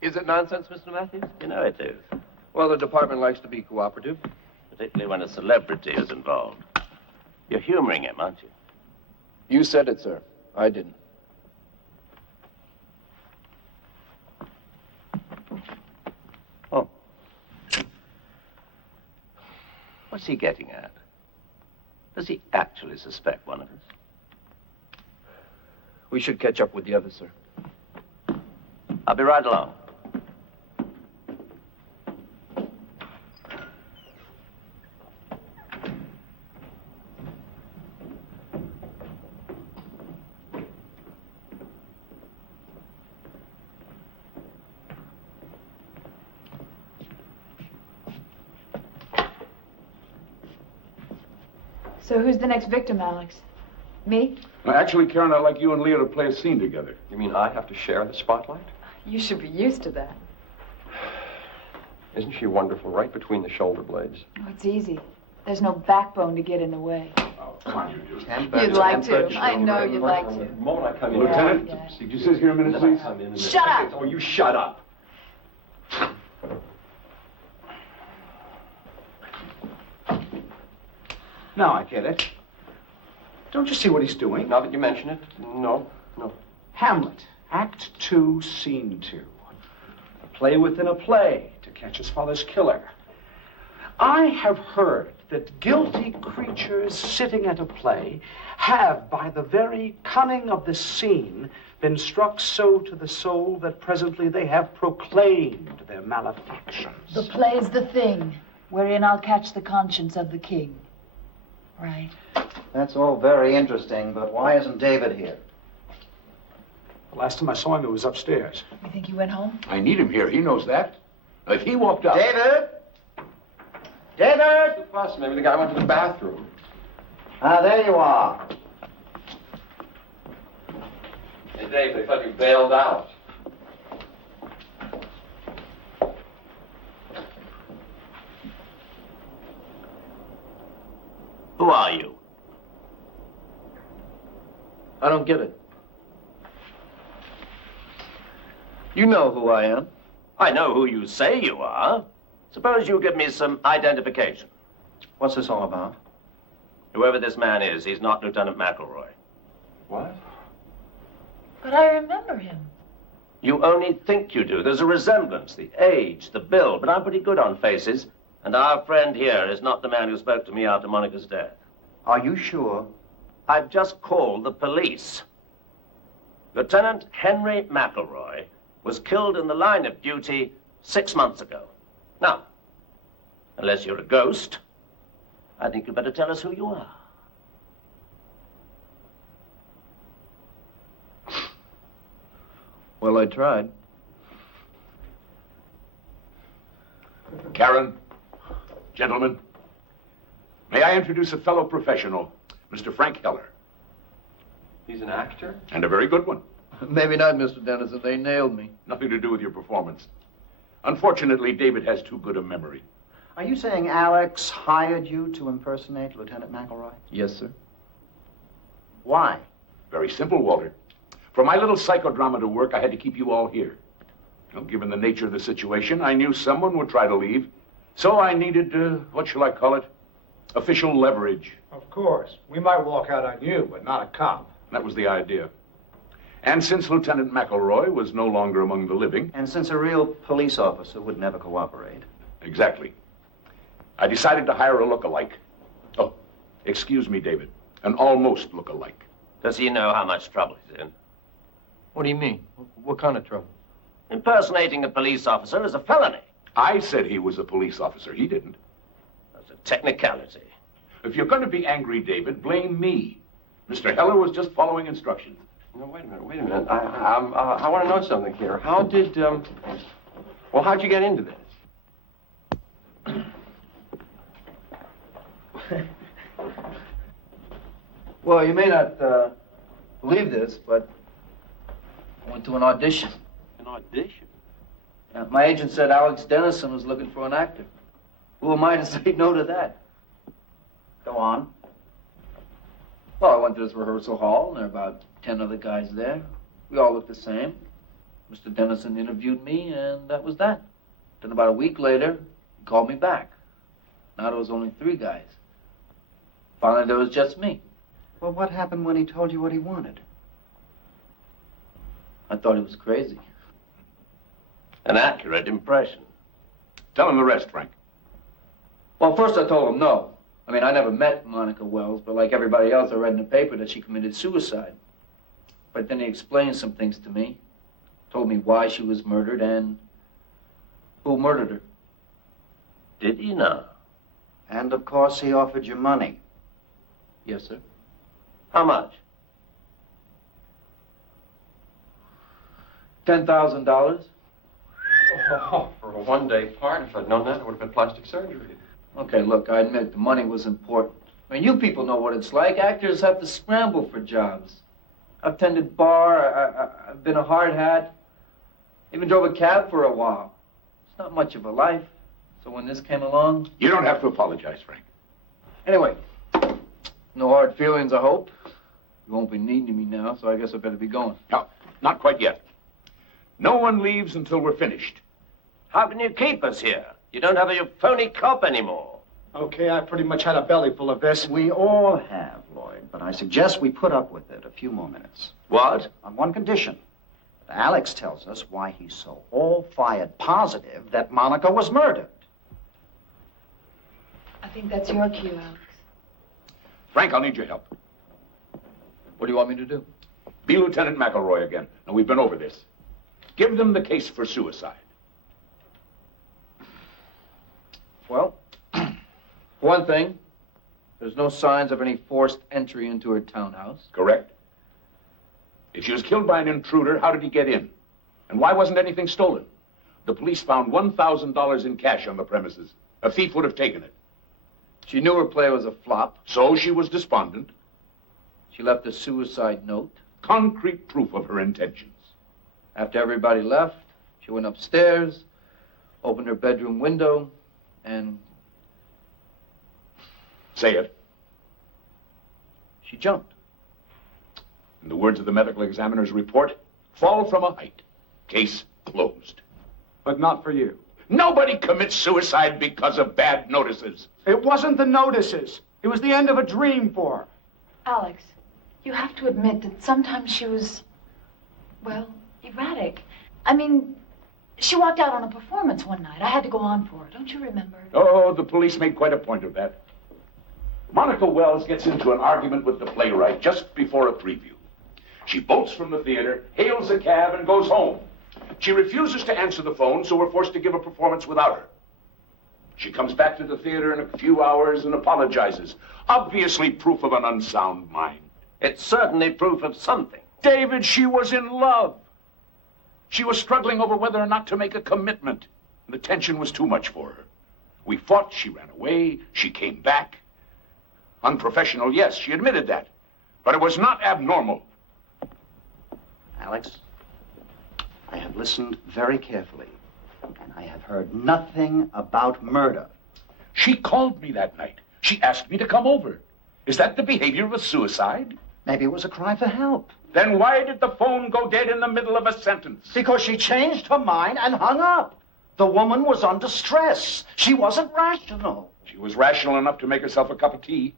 Is it nonsense, Mr. Matthews? You know it is. Well, the department likes to be cooperative. Particularly when a celebrity is involved. You're humoring him, aren't you? You said it, sir. I didn't. Oh. What's he getting at? Does he actually suspect one of us? We should catch up with the others, sir. I'll be right along. So who's the next victim, Alex? Me? Actually, Karen, I'd like you and Leo to play a scene together. You mean I have to share the spotlight? You should be used to that. Isn't she wonderful right between the shoulder blades? Oh, it's easy. There's no backbone to get in the way. Oh, come on, you do. You'd like to. I know you'd like to. The moment I come in... Lieutenant, could you sit here a minute, please? Shut up! Oh, you shut up. Now I get it. Don't you see what he's doing? Now that you mention it, no. Hamlet, Act 2, Scene 2. A play within a play to catch his father's killer. I have heard that guilty creatures sitting at a play have, by the very cunning of the scene, been struck so to the soul that presently they have proclaimed their malefactions. The play's the thing, wherein I'll catch the conscience of the king. Right. That's all very interesting, but why isn't David here? The last time I saw him, he was upstairs. You think he went home? I need him here. He knows that. If he walked out... David? David? The fuss. Maybe the guy went to the bathroom. Ah, there you are. Hey, Dave, they thought you bailed out. Who are you? I don't get it. You know who I am. I know who you say you are. Suppose you give me some identification. What's this all about? Whoever this man is, he's not Lieutenant McElroy. What? But I remember him. You only think you do. There's a resemblance, the age, the build, but I'm pretty good on faces. And our friend here is not the man who spoke to me after Monica's death. Are you sure? I've just called the police. Lieutenant Henry McElroy was killed in the line of duty 6 months ago. Now, unless you're a ghost, I think you better tell us who you are. Well, I tried. Karen, gentlemen, may I introduce a fellow professional, Mr. Frank Heller. He's an actor? And a very good one. Maybe not, Mr. Dennison. They nailed me. Nothing to do with your performance. Unfortunately, David has too good a memory. Are you saying Alex hired you to impersonate Lieutenant McElroy? Yes, sir. Why? Very simple, Walter. For my little psychodrama to work, I had to keep you all here. You know, given the nature of the situation, I knew someone would try to leave. So I needed, what shall I call it? Official leverage. Of course. We might walk out on you, but not a cop. That was the idea. And since Lieutenant McElroy was no longer among the living... And since a real police officer would never cooperate. Exactly. I decided to hire a look-alike. Oh, excuse me, David. An almost look-alike. Does he know how much trouble he's in? What do you mean? What kind of trouble? Impersonating a police officer is a felony. I said he was a police officer. He didn't. That's a technicality. If you're going to be angry, David, blame me. Mr. Heller was just following instructions. No, wait a minute. I want to know something here. How did, well, how'd you get into this? Well, you may not believe this, but I went to an audition. An audition? My agent said Alex Dennison was looking for an actor. Who am I to say no to that? Go on. Well, I went to this rehearsal hall, and there were about 10 other guys there. We all looked the same. Mr. Dennison interviewed me, and that was that. Then about a week later, he called me back. Now there was only 3 guys. Finally, there was just me. Well, what happened when he told you what he wanted? I thought he was crazy. An accurate impression. Tell him the rest, Frank. Well, first I told him no. I mean, I never met Monica Wells, but like everybody else, I read in the paper that she committed suicide. But then he explained some things to me. Told me why she was murdered and who murdered her. Did he now? And, of course, he offered you money. Yes, sir. How much? $10,000. Oh, for a one-day part, if I'd known that, it would have been plastic surgery. Okay, look, I admit the money was important. I mean, you people know what it's like. Actors have to scramble for jobs. I've tended bar, I've been a hard hat, even drove a cab for a while. It's not much of a life. So when this came along... You don't have to apologize, Frank. Anyway, no hard feelings, I hope. You won't be needing me now, so I guess I better be going. No, not quite yet. No one leaves until we're finished. How can you keep us here? You don't have a phony cop anymore. Okay, I pretty much had a belly full of this. We all have, Lloyd, but I suggest we put up with it a few more minutes. What? On one condition. Alex tells us why he's so all-fired positive that Monica was murdered. I think that's your cue, Alex. Frank, I'll need your help. What do you want me to do? Be Lieutenant McElroy again. Now, we've been over this. Give them the case for suicide. Well, for one thing, there's no signs of any forced entry into her townhouse. Correct. If she was killed by an intruder, how did he get in? And why wasn't anything stolen? The police found $1,000 in cash on the premises. A thief would have taken it. She knew her play was a flop. So she was despondent. She left a suicide note. Concrete proof of her intentions. After everybody left, she went upstairs, opened her bedroom window, and... Say it. She jumped. In the words of the medical examiner's report, fall from a height. Case closed. But not for you. Nobody commits suicide because of bad notices. It wasn't the notices. It was the end of a dream for her. Alex, you have to admit that sometimes she was, well, erratic. I mean, she walked out on a performance one night. I had to go on for her. Don't you remember? Oh, the police made quite a point of that. Monica Wells gets into an argument with the playwright just before a preview. She bolts from the theater, hails a cab, and goes home. She refuses to answer the phone, so we're forced to give a performance without her. She comes back to the theater in a few hours and apologizes. Obviously proof of an unsound mind. It's certainly proof of something. David, she was in love. She was struggling over whether or not to make a commitment. The tension was too much for her. We fought, she ran away, she came back. Unprofessional, yes, she admitted that. But it was not abnormal. Alex, I have listened very carefully, and I have heard nothing about murder. She called me that night. She asked me to come over. Is that the behavior of a suicide? Maybe it was a cry for help. Then why did the phone go dead in the middle of a sentence? Because she changed her mind and hung up. The woman was under stress. She wasn't rational. She was rational enough to make herself a cup of tea.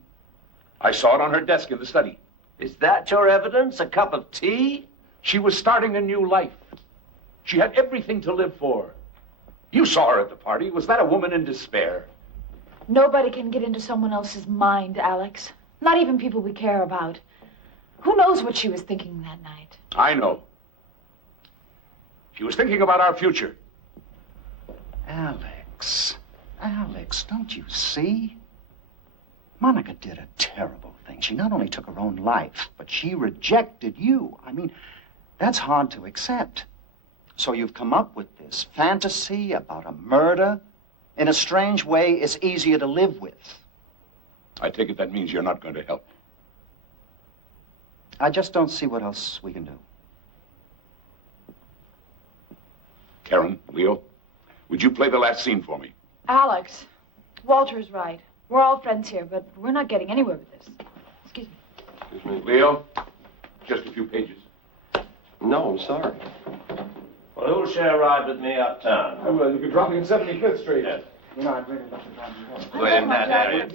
I saw it on her desk in the study. Is that your evidence? A cup of tea? She was starting a new life. She had everything to live for. You saw her at the party. Was that a woman in despair? Nobody can get into someone else's mind, Alex. Not even people we care about. Who knows what she was thinking that night? I know. She was thinking about our future. Alex, don't you see? Monica did a terrible thing. She not only took her own life, but she rejected you. I mean, that's hard to accept. So you've come up with this fantasy about a murder. In a strange way, it's easier to live with. I take it that means you're not going to help. I just don't see what else we can do. Karen, Leo, would you play the last scene for me? Alex, Walter's right. We're all friends here, but we're not getting anywhere with this. Excuse me. Excuse me. Leo, just a few pages. No, I'm sorry. Well, who'll share a ride with me uptown? Oh, well, you can drop me at 75th Street. Yes. You know, I'd really love to drive you home. We're in that area.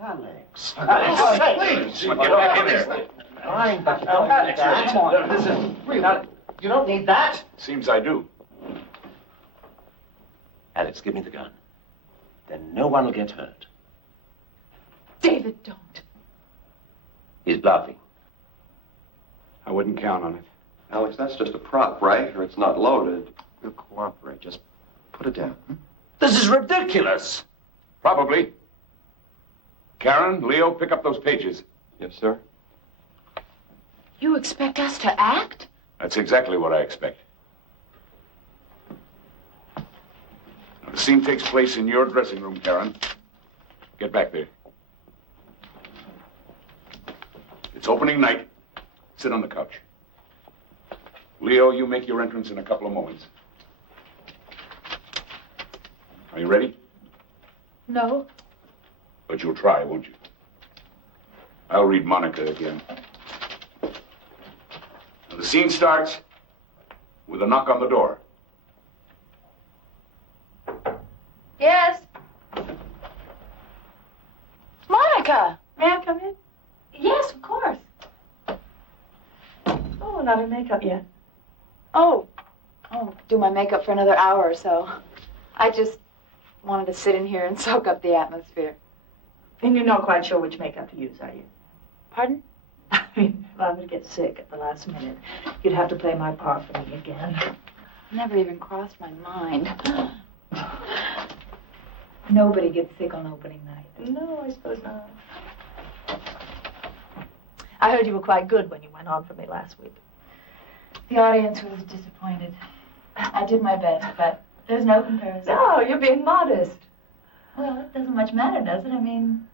Alex. Please, get back in there. Fine, but you don't need that. Come on. This is real. You don't need that. Seems I do. Alex, give me the gun. Then no one will get hurt. David, don't. He's bluffing. I wouldn't count on it. Alex, that's just a prop, right? Or it's not loaded. We'll cooperate. Just put it down. This is ridiculous. Probably. Karen, Leo, pick up those pages. Yes, sir. You expect us to act? That's exactly what I expect. Now, the scene takes place in your dressing room, Karen. Get back there. It's opening night. Sit on the couch. Leo, you make your entrance in a couple of moments. Are you ready? No. But you'll try, won't you? I'll read Monica again. Now, the scene starts with a knock on the door. Yes. Monica! May I come in? Yes, of course. Oh, not in makeup yet. Oh, do my makeup for another hour or so. I just wanted to sit in here and soak up the atmosphere. And you're not quite sure which makeup to use, are you? Pardon? I mean, if I were to get sick at the last minute, you'd have to play my part for me again. Never even crossed my mind. Nobody gets sick on opening night. No, I suppose not. I heard you were quite good when you went on for me last week. The audience was disappointed. I did my best, but there's no comparison. No, you're being modest. Well, it doesn't much matter, does it? I mean,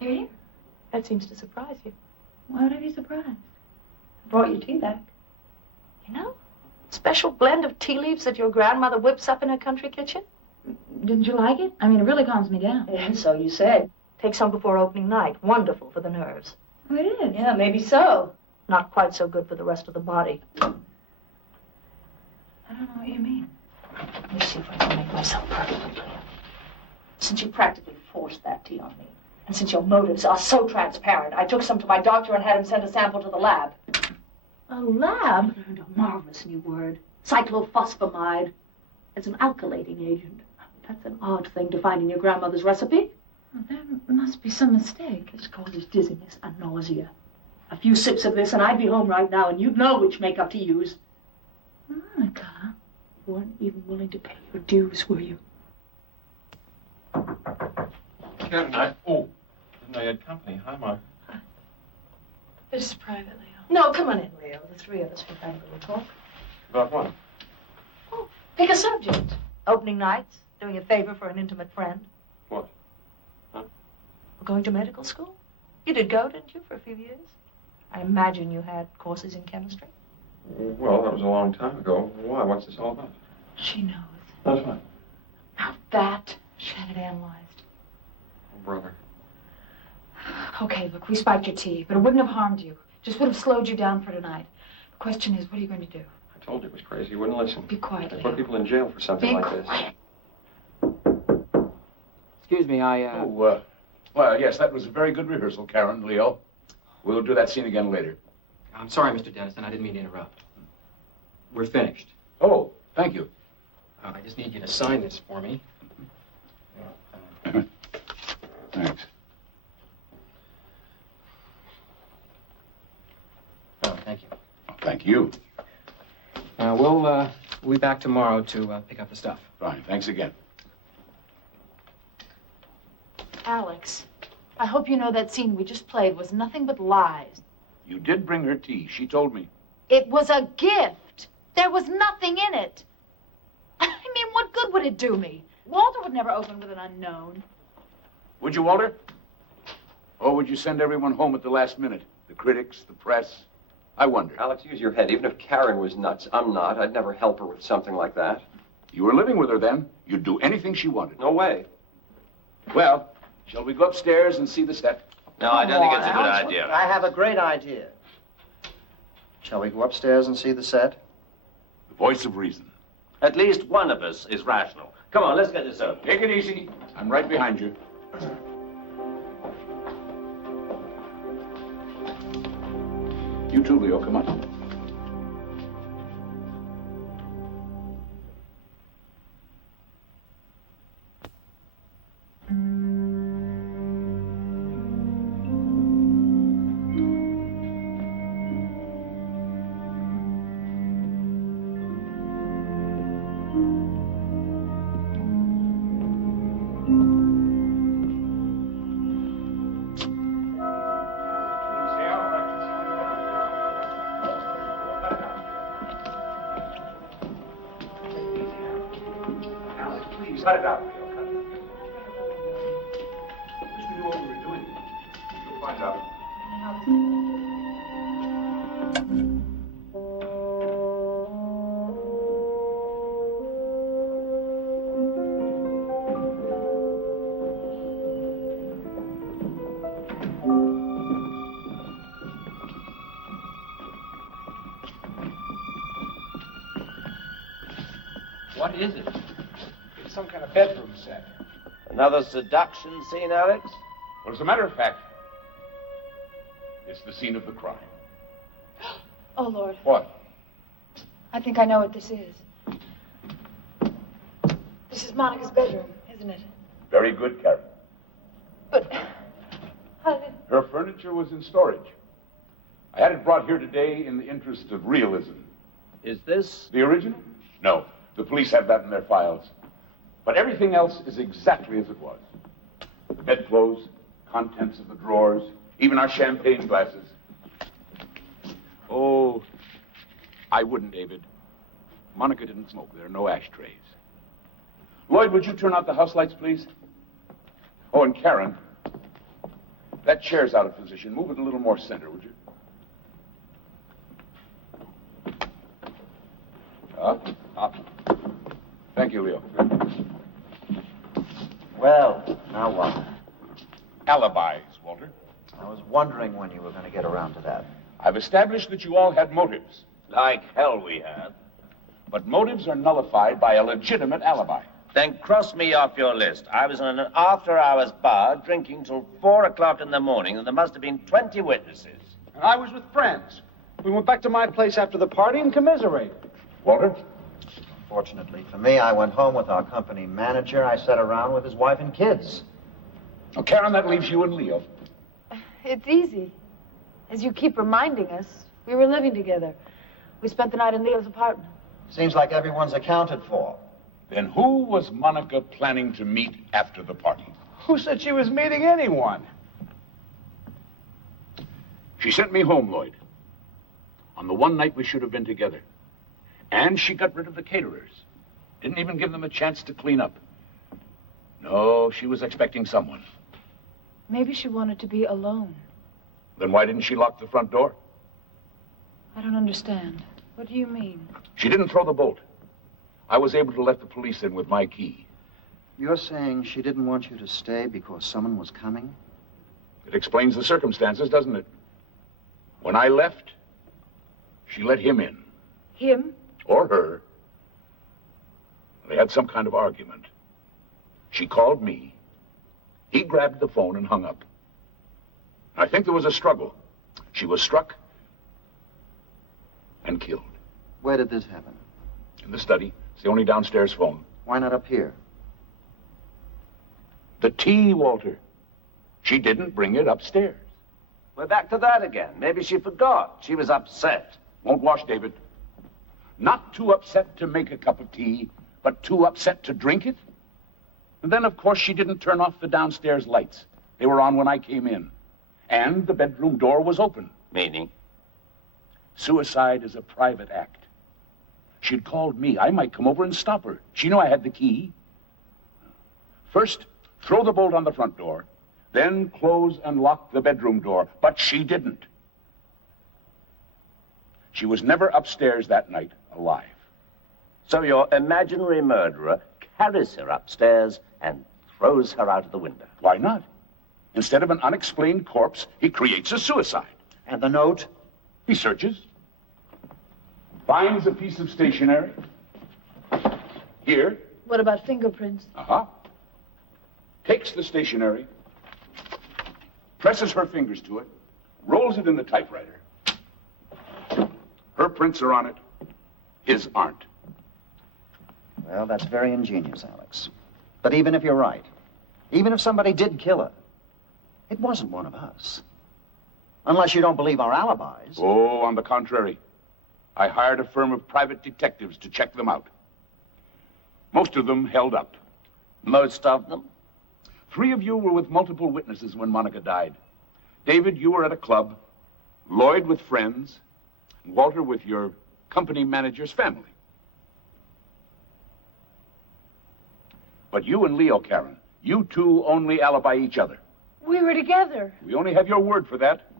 you're here. That seems to surprise you. Why would I be surprised? I brought your tea back. You know, special blend of tea leaves that your grandmother whips up in her country kitchen. Didn't you like it? I mean, it really calms me down. Yeah, so you said. Take some before opening night. Wonderful for the nerves. Oh, it is? Yeah, maybe so. Not quite so good for the rest of the body. I don't know what you mean. Let me see if I can make myself perfectly clear. Since you practically forced that tea on me, and since your motives are so transparent, I took some to my doctor and had him send a sample to the lab. A lab? I learned a marvelous new word. Cyclophosphamide. It's an alkylating agent. That's an odd thing to find in your grandmother's recipe. Well, there must be some mistake. This causes dizziness and nausea. A few sips of this and I'd be home right now and you'd know which makeup to use. Monica. You weren't even willing to pay your dues, were you? Karen, didn't know you had company. Hi, Mark. This is private, Leo. No, come on in, Leo. The three of us can have a little talk. About what? Oh, pick a subject. Opening nights, doing a favor for an intimate friend. What? Huh? Or going to medical school. You did go, didn't you, for a few years? I imagine you had courses in chemistry. Well, that was a long time ago. Why? What's this all about? She knows. That's fine. Now that she had it analyzed. Oh, brother. Okay, look, we spiked your tea, but it wouldn't have harmed you. Just would have slowed you down for tonight. The question is, what are you going to do? I told you it was crazy. You wouldn't listen. Be quiet, They Leo. put people in jail for something Be like quiet. this. Excuse me, Well, yes, that was a very good rehearsal, Karen, Leo. We'll do that scene again later. I'm sorry, Mr. Dennison. I didn't mean to interrupt. We're finished. Oh, thank you. I just need you to sign this for me. Thanks. Oh, thank you. Thank you. We'll be back tomorrow to pick up the stuff. Fine, thanks again. Alex, I hope you know that scene we just played was nothing but lies. You did bring her tea. She told me. It was a gift. There was nothing in it. I mean, what good would it do me? Walter would never open with an unknown. Would you, Walter? Or would you send everyone home at the last minute? The critics, the press? I wonder. Alex, use your head. Even if Karen was nuts, I'm not. I'd never help her with something like that. You were living with her then. You'd do anything she wanted. No way. Well, shall we go upstairs and see the set? No, I don't think it's a good idea. I have a great idea. Shall we go upstairs and see the set? The voice of reason. At least one of us is rational. Come on, let's get this over. Take it easy. I'm right behind you. You too, Leo. Come on. Cut it out, Leo. Cut it. Wish we knew what we were doing. You'll find out. What is it? It's some kind of bedroom set. Another seduction scene, Alex? Well, as a matter of fact, it's the scene of the crime. Oh, Lord. What? I think I know what this is. This is Monica's bedroom, isn't it? Very good, Karen. But how did... Her furniture was in storage. I had it brought here today in the interest of realism. Is this... The original? No. The police have that in their files. But everything else is exactly as it was. The bedclothes, contents of the drawers, even our champagne glasses. Oh, I wouldn't, David. Monica didn't smoke. There are no ashtrays. Lloyd, would you turn out the house lights, please? Oh, and Karen, that chair's out of position. Move it a little more center, would you? Up. Thank you, Leo. Well, now what? Alibis, Walter. I was wondering when you were going to get around to that. I've established that you all had motives. Like hell we have. But motives are nullified by a legitimate alibi. Then cross me off your list. I was in an after-hours bar drinking till 4 o'clock in the morning, and there must have been 20 witnesses. And I was with friends. We went back to my place after the party and commiserated. Walter? Fortunately for me, I went home with our company manager. I sat around with his wife and kids. Oh, Karen, that leaves you and Leo. It's easy. As you keep reminding us, we were living together. We spent the night in Leo's apartment. Seems like everyone's accounted for. Then who was Monica planning to meet after the party? Who said she was meeting anyone? She sent me home, Lloyd. On the one night we should have been together. And she got rid of the caterers. Didn't even give them a chance to clean up. No, she was expecting someone. Maybe she wanted to be alone. Then why didn't she lock the front door? I don't understand. What do you mean? She didn't throw the bolt. I was able to let the police in with my key. You're saying she didn't want you to stay because someone was coming? It explains the circumstances, doesn't it? When I left, she let him in. Him? Or her. They had some kind of argument. She called me. He grabbed the phone and hung up. I think there was a struggle. She was struck and killed. Where did this happen? In the study. It's the only downstairs phone. Why not up here? The tea, Walter. She didn't bring it upstairs. We're back to that again. Maybe she forgot. She was upset. Won't wash, David. Not too upset to make a cup of tea, but too upset to drink it. And then, of course, she didn't turn off the downstairs lights. They were on when I came in. And the bedroom door was open. Meaning? Suicide is a private act. She'd called me. I might come over and stop her. She knew I had the key. First, throw the bolt on the front door, then close and lock the bedroom door. But she didn't. She was never upstairs that night alive. So your imaginary murderer carries her upstairs and throws her out of the window. Why not? Instead of an unexplained corpse, he creates a suicide. And the note? He searches. finds a piece of stationery. Here. What about fingerprints? Uh-huh. Takes the stationery, presses her fingers to it, rolls it in the typewriter. Her prints are on it. His aren't. Well, that's very ingenious, Alex. But even if you're right, even if somebody did kill her, it wasn't one of us. Unless you don't believe our alibis. Oh, on the contrary. I hired a firm of private detectives to check them out. Most of them held up. Most of them? 3 of you were with multiple witnesses when Monica died. David, you were at a club. Lloyd with friends. And Walter with your company manager's family. But you and Leo, Karen, you two only alibi each other. We were together. We only have your word for that.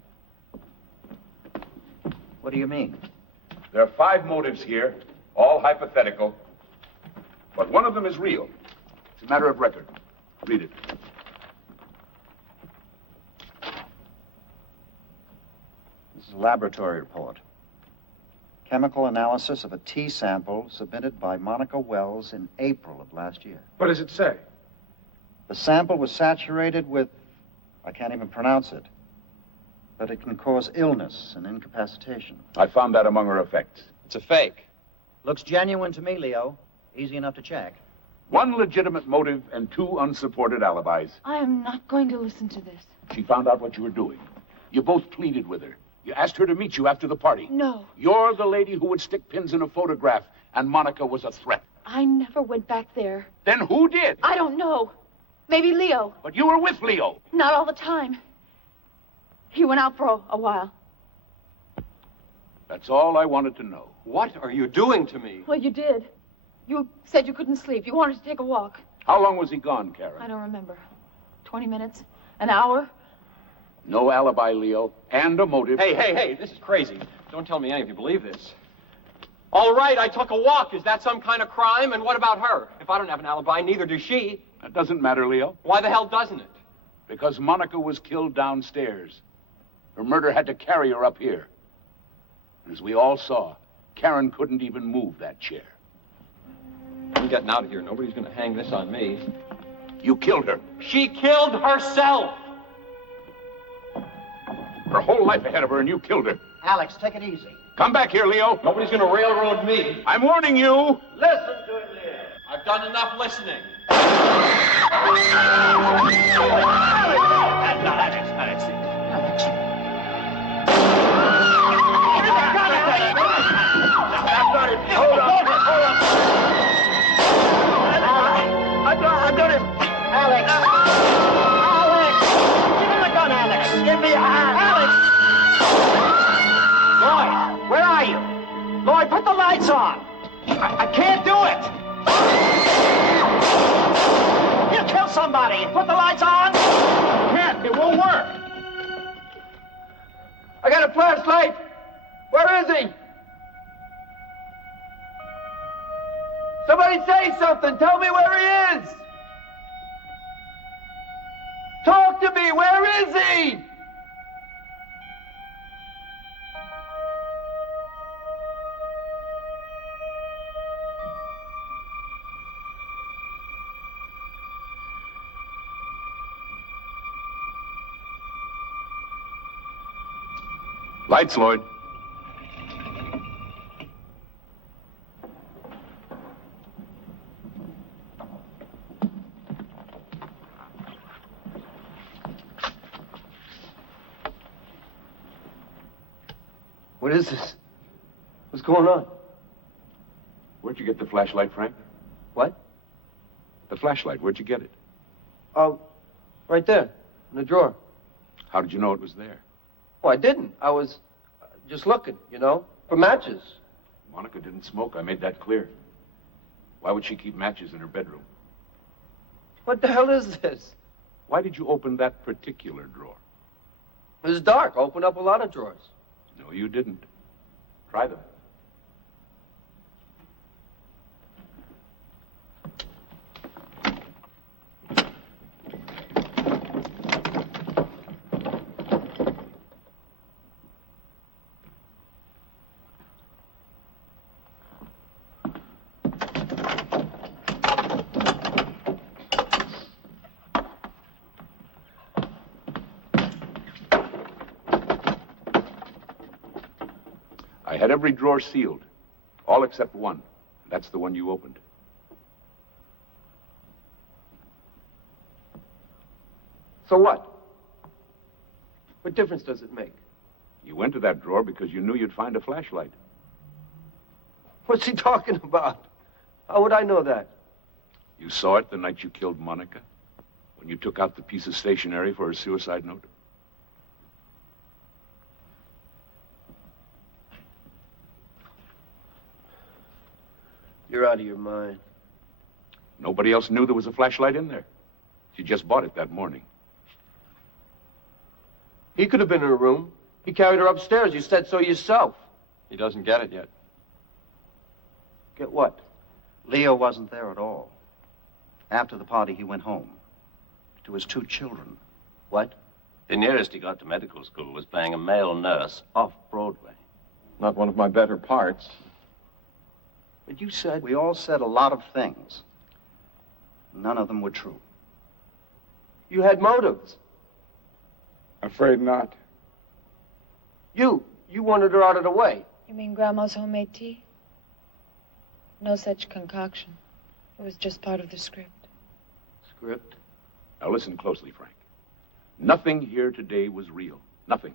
What do you mean? There are 5 motives here, all hypothetical. But one of them is real. It's a matter of record. Read it. This is a laboratory report. Chemical analysis of a tea sample submitted by Monica Wells in April of last year. What does it say? The sample was saturated with, I can't even pronounce it, but it can cause illness and incapacitation. I found that among her effects. It's a fake. Looks genuine to me, Leo. Easy enough to check. 1 legitimate motive and 2 unsupported alibis. I am not going to listen to this. She found out what you were doing. You both pleaded with her. You asked her to meet you after the party. No. You're the lady who would stick pins in a photograph, and Monica was a threat. I never went back there. Then who did? I don't know. Maybe Leo. But you were with Leo. Not all the time. He went out for a while. That's all I wanted to know. What are you doing to me? Well, you did. You said you couldn't sleep. You wanted to take a walk. How long was he gone, Karen? I don't remember. 20 minutes? An hour? No alibi, Leo, and a motive. Hey, this is crazy. Don't tell me any of you believe this. All right, I took a walk. Is that some kind of crime? And what about her? If I don't have an alibi, neither does she. That doesn't matter, Leo. Why the hell doesn't it? Because Monica was killed downstairs. Her murder had to carry her up here. As we all saw, Karen couldn't even move that chair. I'm getting out of here. Nobody's going to hang this on me. You killed her. She killed herself! Her whole life ahead of her, and you killed her. Alex, take it easy. Come back here, Leo. Nobody's going to railroad me. I'm warning you. Listen to it, Leo. I've done enough listening. Hold on. I got him. Alex. Alex. Give him the gun, Alex. Give me a hand. Alex. Lloyd, where are you? Lloyd, put the lights on. I can't do it. You kill somebody. Put the lights on. Can't. It won't work. I got a flashlight. Where is he? Somebody say something. Tell me where he is. Talk to me. Where is he? Lights, Lloyd. What is this? What's going on? Where'd you get the flashlight, Frank? What? The flashlight, where'd you get it? Oh, right there, in the drawer. How did you know it was there? Oh, I didn't. I was just looking, for matches. Monica didn't smoke. I made that clear. Why would she keep matches in her bedroom? What the hell is this? Why did you open that particular drawer? It was dark. I opened up a lot of drawers. No, you didn't. Try them. every drawer sealed. All except one. That's the one you opened. So what? What difference does it make? You went to that drawer because you knew you'd find a flashlight. What's he talking about? How would I know that? You saw it the night you killed Monica? When you took out the piece of stationery for her suicide note? You're out of your mind. Nobody else knew there was a flashlight in there. She just bought it that morning. He could have been in her room. He carried her upstairs. You said so yourself. He doesn't get it yet. Get what? Leo wasn't there at all. After the party, he went home to his 2 children. What? The nearest he got to medical school was playing a male nurse off Broadway. Not one of my better parts. But you said... We all said a lot of things. None of them were true. You had motives. Afraid not. You wanted her out of the way. You mean Grandma's homemade tea? No such concoction. It was just part of the script. Script? Now listen closely, Frank. Nothing here today was real. Nothing.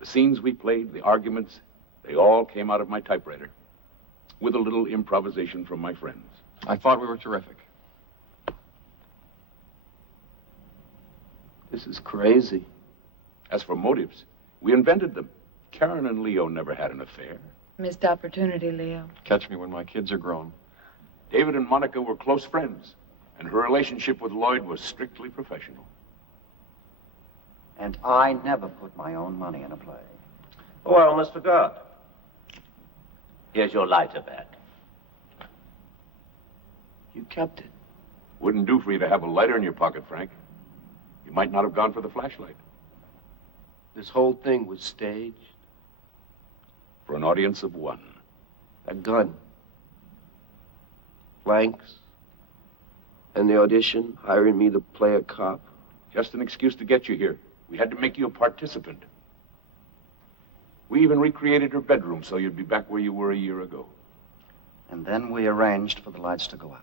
The scenes we played, the arguments, they all came out of my typewriter. With a little improvisation from my friends. I thought we were terrific. This is crazy. As for motives, we invented them. Karen and Leo never had an affair. Missed opportunity, Leo. Catch me when my kids are grown. David and Monica were close friends, and her relationship with Lloyd was strictly professional. And I never put my own money in a play. Oh, I almost forgot. Here's your lighter back. You kept it. Wouldn't do for you to have a lighter in your pocket, Frank. You might not have gone for the flashlight. This whole thing was staged. For an audience of 1. That gun. Blanks. And the audition, hiring me to play a cop. Just an excuse to get you here. We had to make you a participant. We even recreated her bedroom so you'd be back where you were a year ago. And then we arranged for the lights to go out.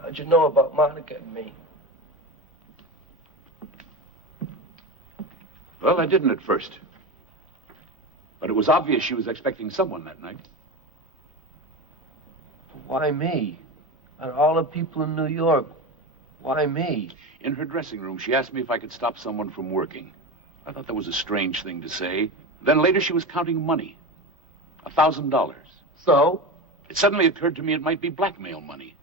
How'd you know about Monica and me? Well, I didn't at first. But it was obvious she was expecting someone that night. Why me? Out of all the people in New York, why me? In her dressing room, she asked me if I could stop someone from working. I thought that was a strange thing to say. Then later she was counting money. $1,000. So? It suddenly occurred to me it might be blackmail money.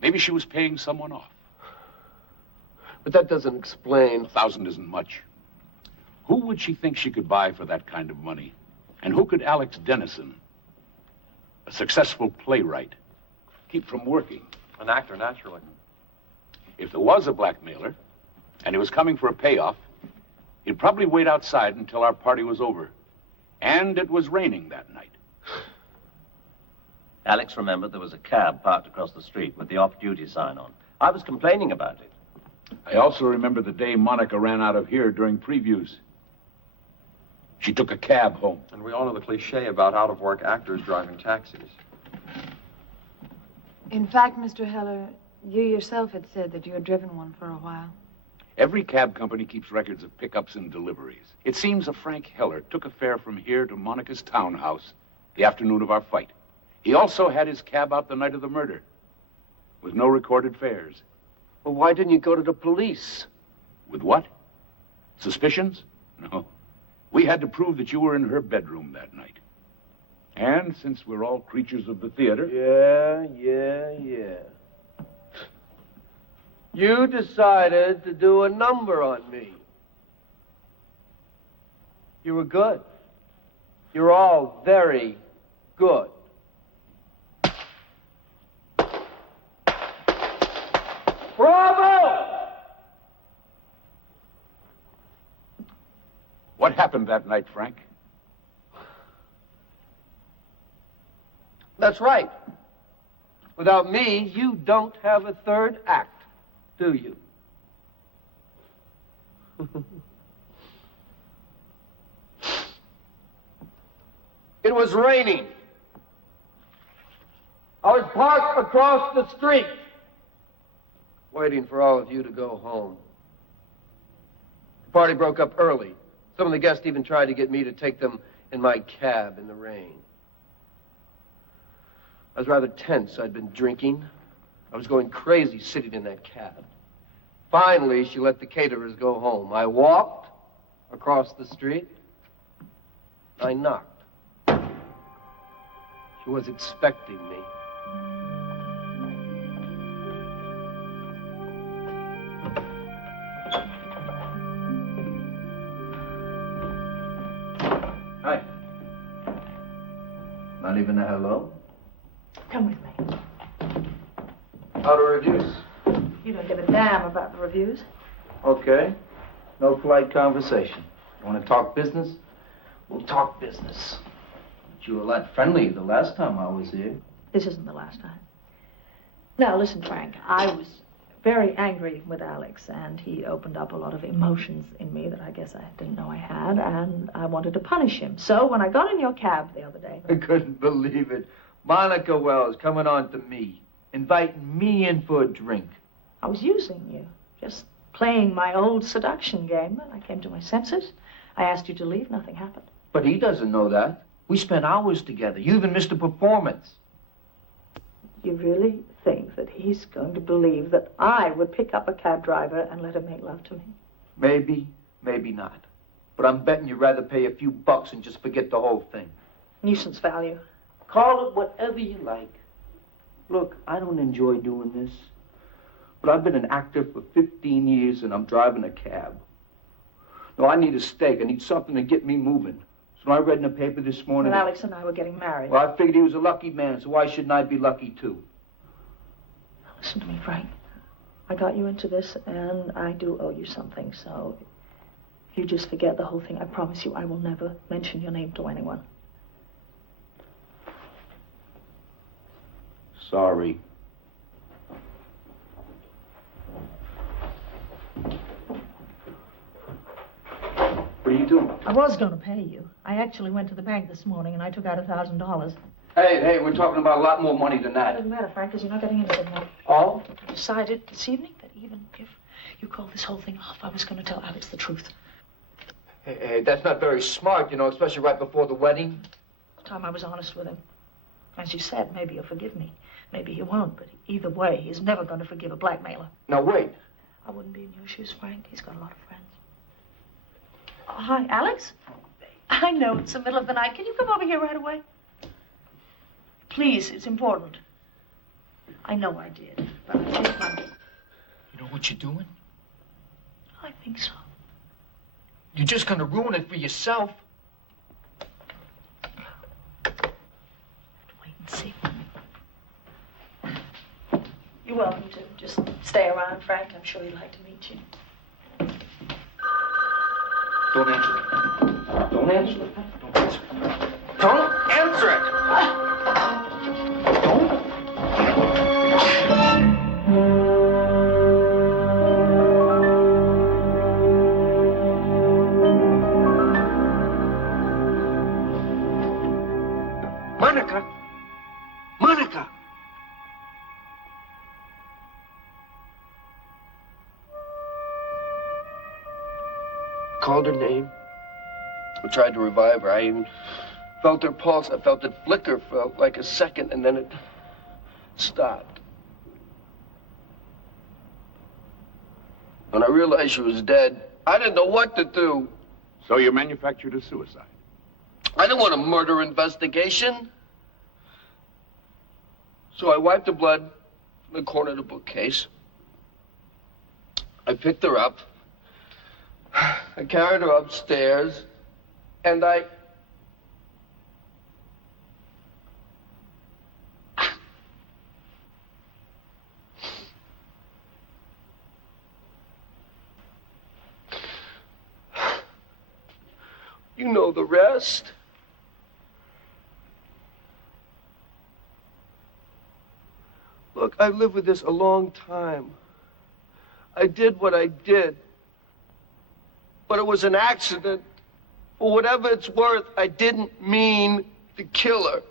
Maybe she was paying someone off. But that doesn't explain... 1,000 isn't much. Who would she think she could buy for that kind of money? And who could Alex Dennison, a successful playwright, keep from working? An actor, naturally. If there was a blackmailer, and he was coming for a payoff, he'd probably wait outside until our party was over. And it was raining that night. Alex remembered there was a cab parked across the street with the off-duty sign on. I was complaining about it. I also remember the day Monica ran out of here during previews. She took a cab home. And we all know the cliche about out-of-work actors driving taxis. In fact, Mr. Heller, you yourself had said that you had driven one for a while. Every cab company keeps records of pickups and deliveries. It seems a Frank Heller took a fare from here to Monica's townhouse the afternoon of our fight. He also had his cab out the night of the murder, with no recorded fares. Well, why didn't you go to the police? With what? Suspicions? No. We had to prove that you were in her bedroom that night. And since we're all creatures of the theater... Yeah. You decided to do a number on me. You were good. You're all very good. Bravo! What happened that night, Frank? That's right. Without me, you don't have a third act, do you? It was raining. I was parked across the street, waiting for all of you to go home. The party broke up early. Some of the guests even tried to get me to take them in my cab in the rain. I was rather tense. I'd been drinking. I was going crazy sitting in that cab. Finally, she let the caterers go home. I walked across the street. I knocked. She was expecting me. Hi. Not even a hello? Come with me. How are reviews? You don't give a damn about the reviews. Okay. No polite conversation. You want to talk business? We'll talk business. But you were a lot friendlier the last time I was here. This isn't the last time. Now, listen, Frank. I was very angry with Alex, and he opened up a lot of emotions in me that I guess I didn't know I had, and I wanted to punish him. So when I got in your cab the other day... I couldn't believe it. Monica Wells coming on to me, inviting me in for a drink. I was using you, just playing my old seduction game. And I came to my senses. I asked you to leave. Nothing happened. But he doesn't know that. We spent hours together. You even missed a performance. You really think that he's going to believe that I would pick up a cab driver and let him make love to me? Maybe, maybe not. But I'm betting you'd rather pay a few bucks and just forget the whole thing. Nuisance value. Call it whatever you like. Look, I don't enjoy doing this. But I've been an actor for 15 years and I'm driving a cab. No, I need a steak. I need something to get me moving. So I read in the paper this morning... Well, Alex and I were getting married. Well, I figured he was a lucky man, so why shouldn't I be lucky too? Listen to me, Frank. I got you into this, and I do owe you something, so if you just forget the whole thing, I promise you I will never mention your name to anyone. Sorry. What are you doing? I was going to pay you. I actually went to the bank this morning, and I took out $1,000. Hey, we're talking about a lot more money than It that. doesn't matter, Frank, because you're not getting anything now. Oh? I decided this evening that even if you called this whole thing off, I was going to tell Alex the truth. Hey, that's not very smart, you know, especially right before the wedding. The time I was honest with him. As you said, maybe he'll forgive me. Maybe he won't, but either way, he's never going to forgive a blackmailer. Now, wait. I wouldn't be in your shoes, Frank. He's got a lot of friends. Hi, Alex? I know it's the middle of the night. Can you come over here right away? Please, it's important. I know I did, but I think I'm... You know what you're doing? I think so. You're just gonna ruin it for yourself. Wait and see. You're welcome to just stay around, Frank. I'm sure he'd like to meet you. Don't answer it. Don't answer it. Don't answer it. Don't answer it! Don't. Monica! Monica! Called her name. I tried to revive her. I even felt her pulse. I felt it flicker for like a second, and then it stopped. When I realized she was dead, I didn't know what to do. So you manufactured a suicide? I didn't want a murder investigation. So I wiped the blood from the corner of the bookcase. I picked her up. I carried her upstairs, and I... You know the rest. Look, I've lived with this a long time. I did what I did. But it was an accident. For whatever it's worth, I didn't mean to kill her.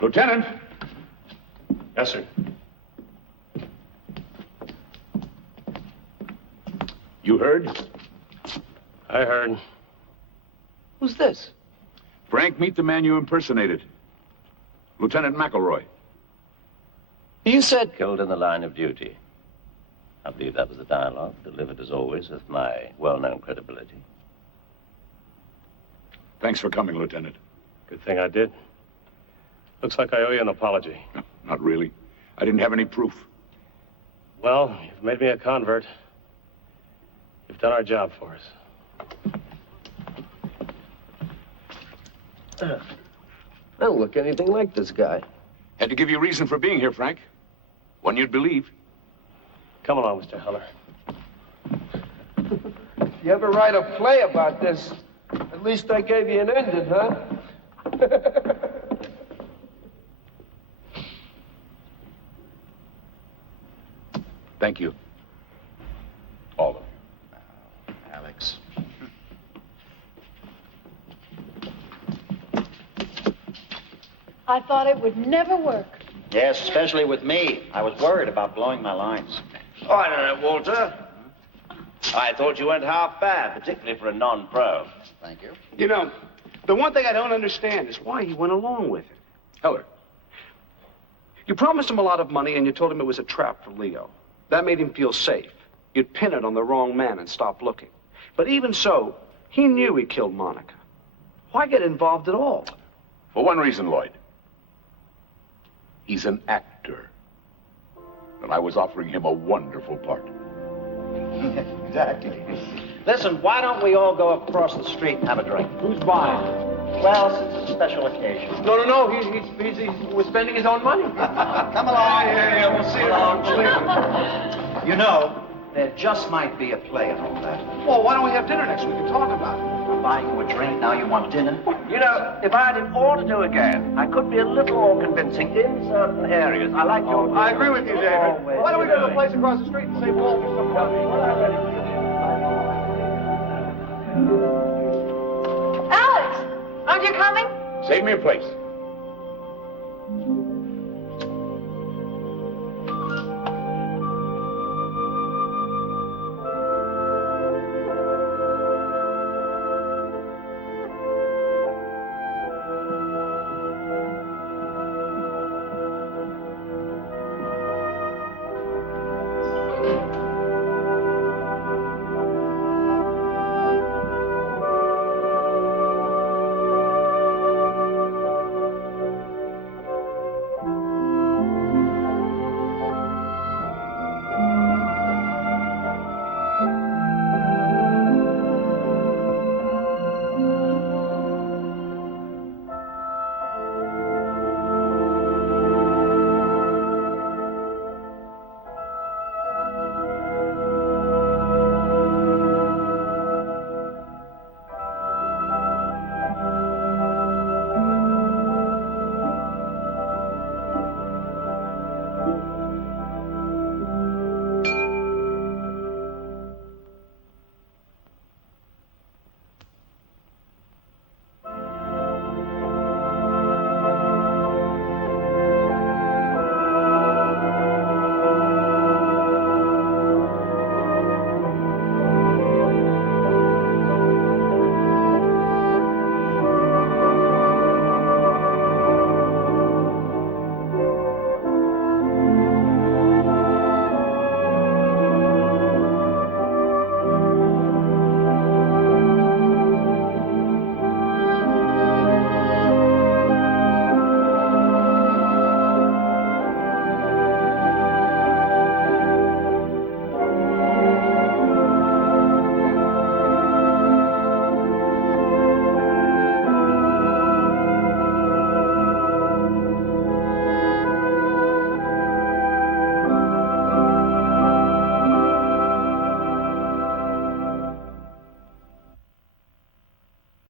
Lieutenant! Yes, sir. You heard? I heard. Who's this? Frank, meet the man you impersonated. Lieutenant McElroy. You said... Killed in the line of duty. I believe that was the dialogue, delivered as always with my well-known credibility. Thanks for coming, Lieutenant. Good thing I did. Looks like I owe you an apology. No, not really. I didn't have any proof. Well, you've made me a convert. You've done our job for us. I don't look anything like this guy. Had to give you a reason for being here, Frank. One you'd believe. Come along, Mr. Heller. If you ever write a play about this, at least I gave you an ending, huh? Thank you. All of you. Alex. I thought it would never work. Yes, especially with me. I was worried about blowing my lines. Oh, I don't know, Walter. I thought you went half bad, particularly for a non-pro. Thank you. You know, the one thing I don't understand is why he went along with it. Heller. You promised him a lot of money and you told him it was a trap for Leo. That made him feel safe. You'd pin it on the wrong man and stop looking. But even so, he knew he killed Monica. Why get involved at all? For one reason, Lloyd. He's an actor. And I was offering him a wonderful part. Exactly. Listen, why don't we all go across the street and have a drink? Who's buying? Well, since it's a special occasion. No. He's spending his own money. Come along. Yeah. We'll see you around. You know, there just might be a play in all that. Well, why don't we have dinner next week and talk about it? I'm buying you a drink, now you want dinner? You know, if I had it all to do again, I could be a little more convincing in certain areas. I like your... I agree with you, David. Why don't we go to the place across the street and save Walter some money? Alex, aren't you coming? Save me a place.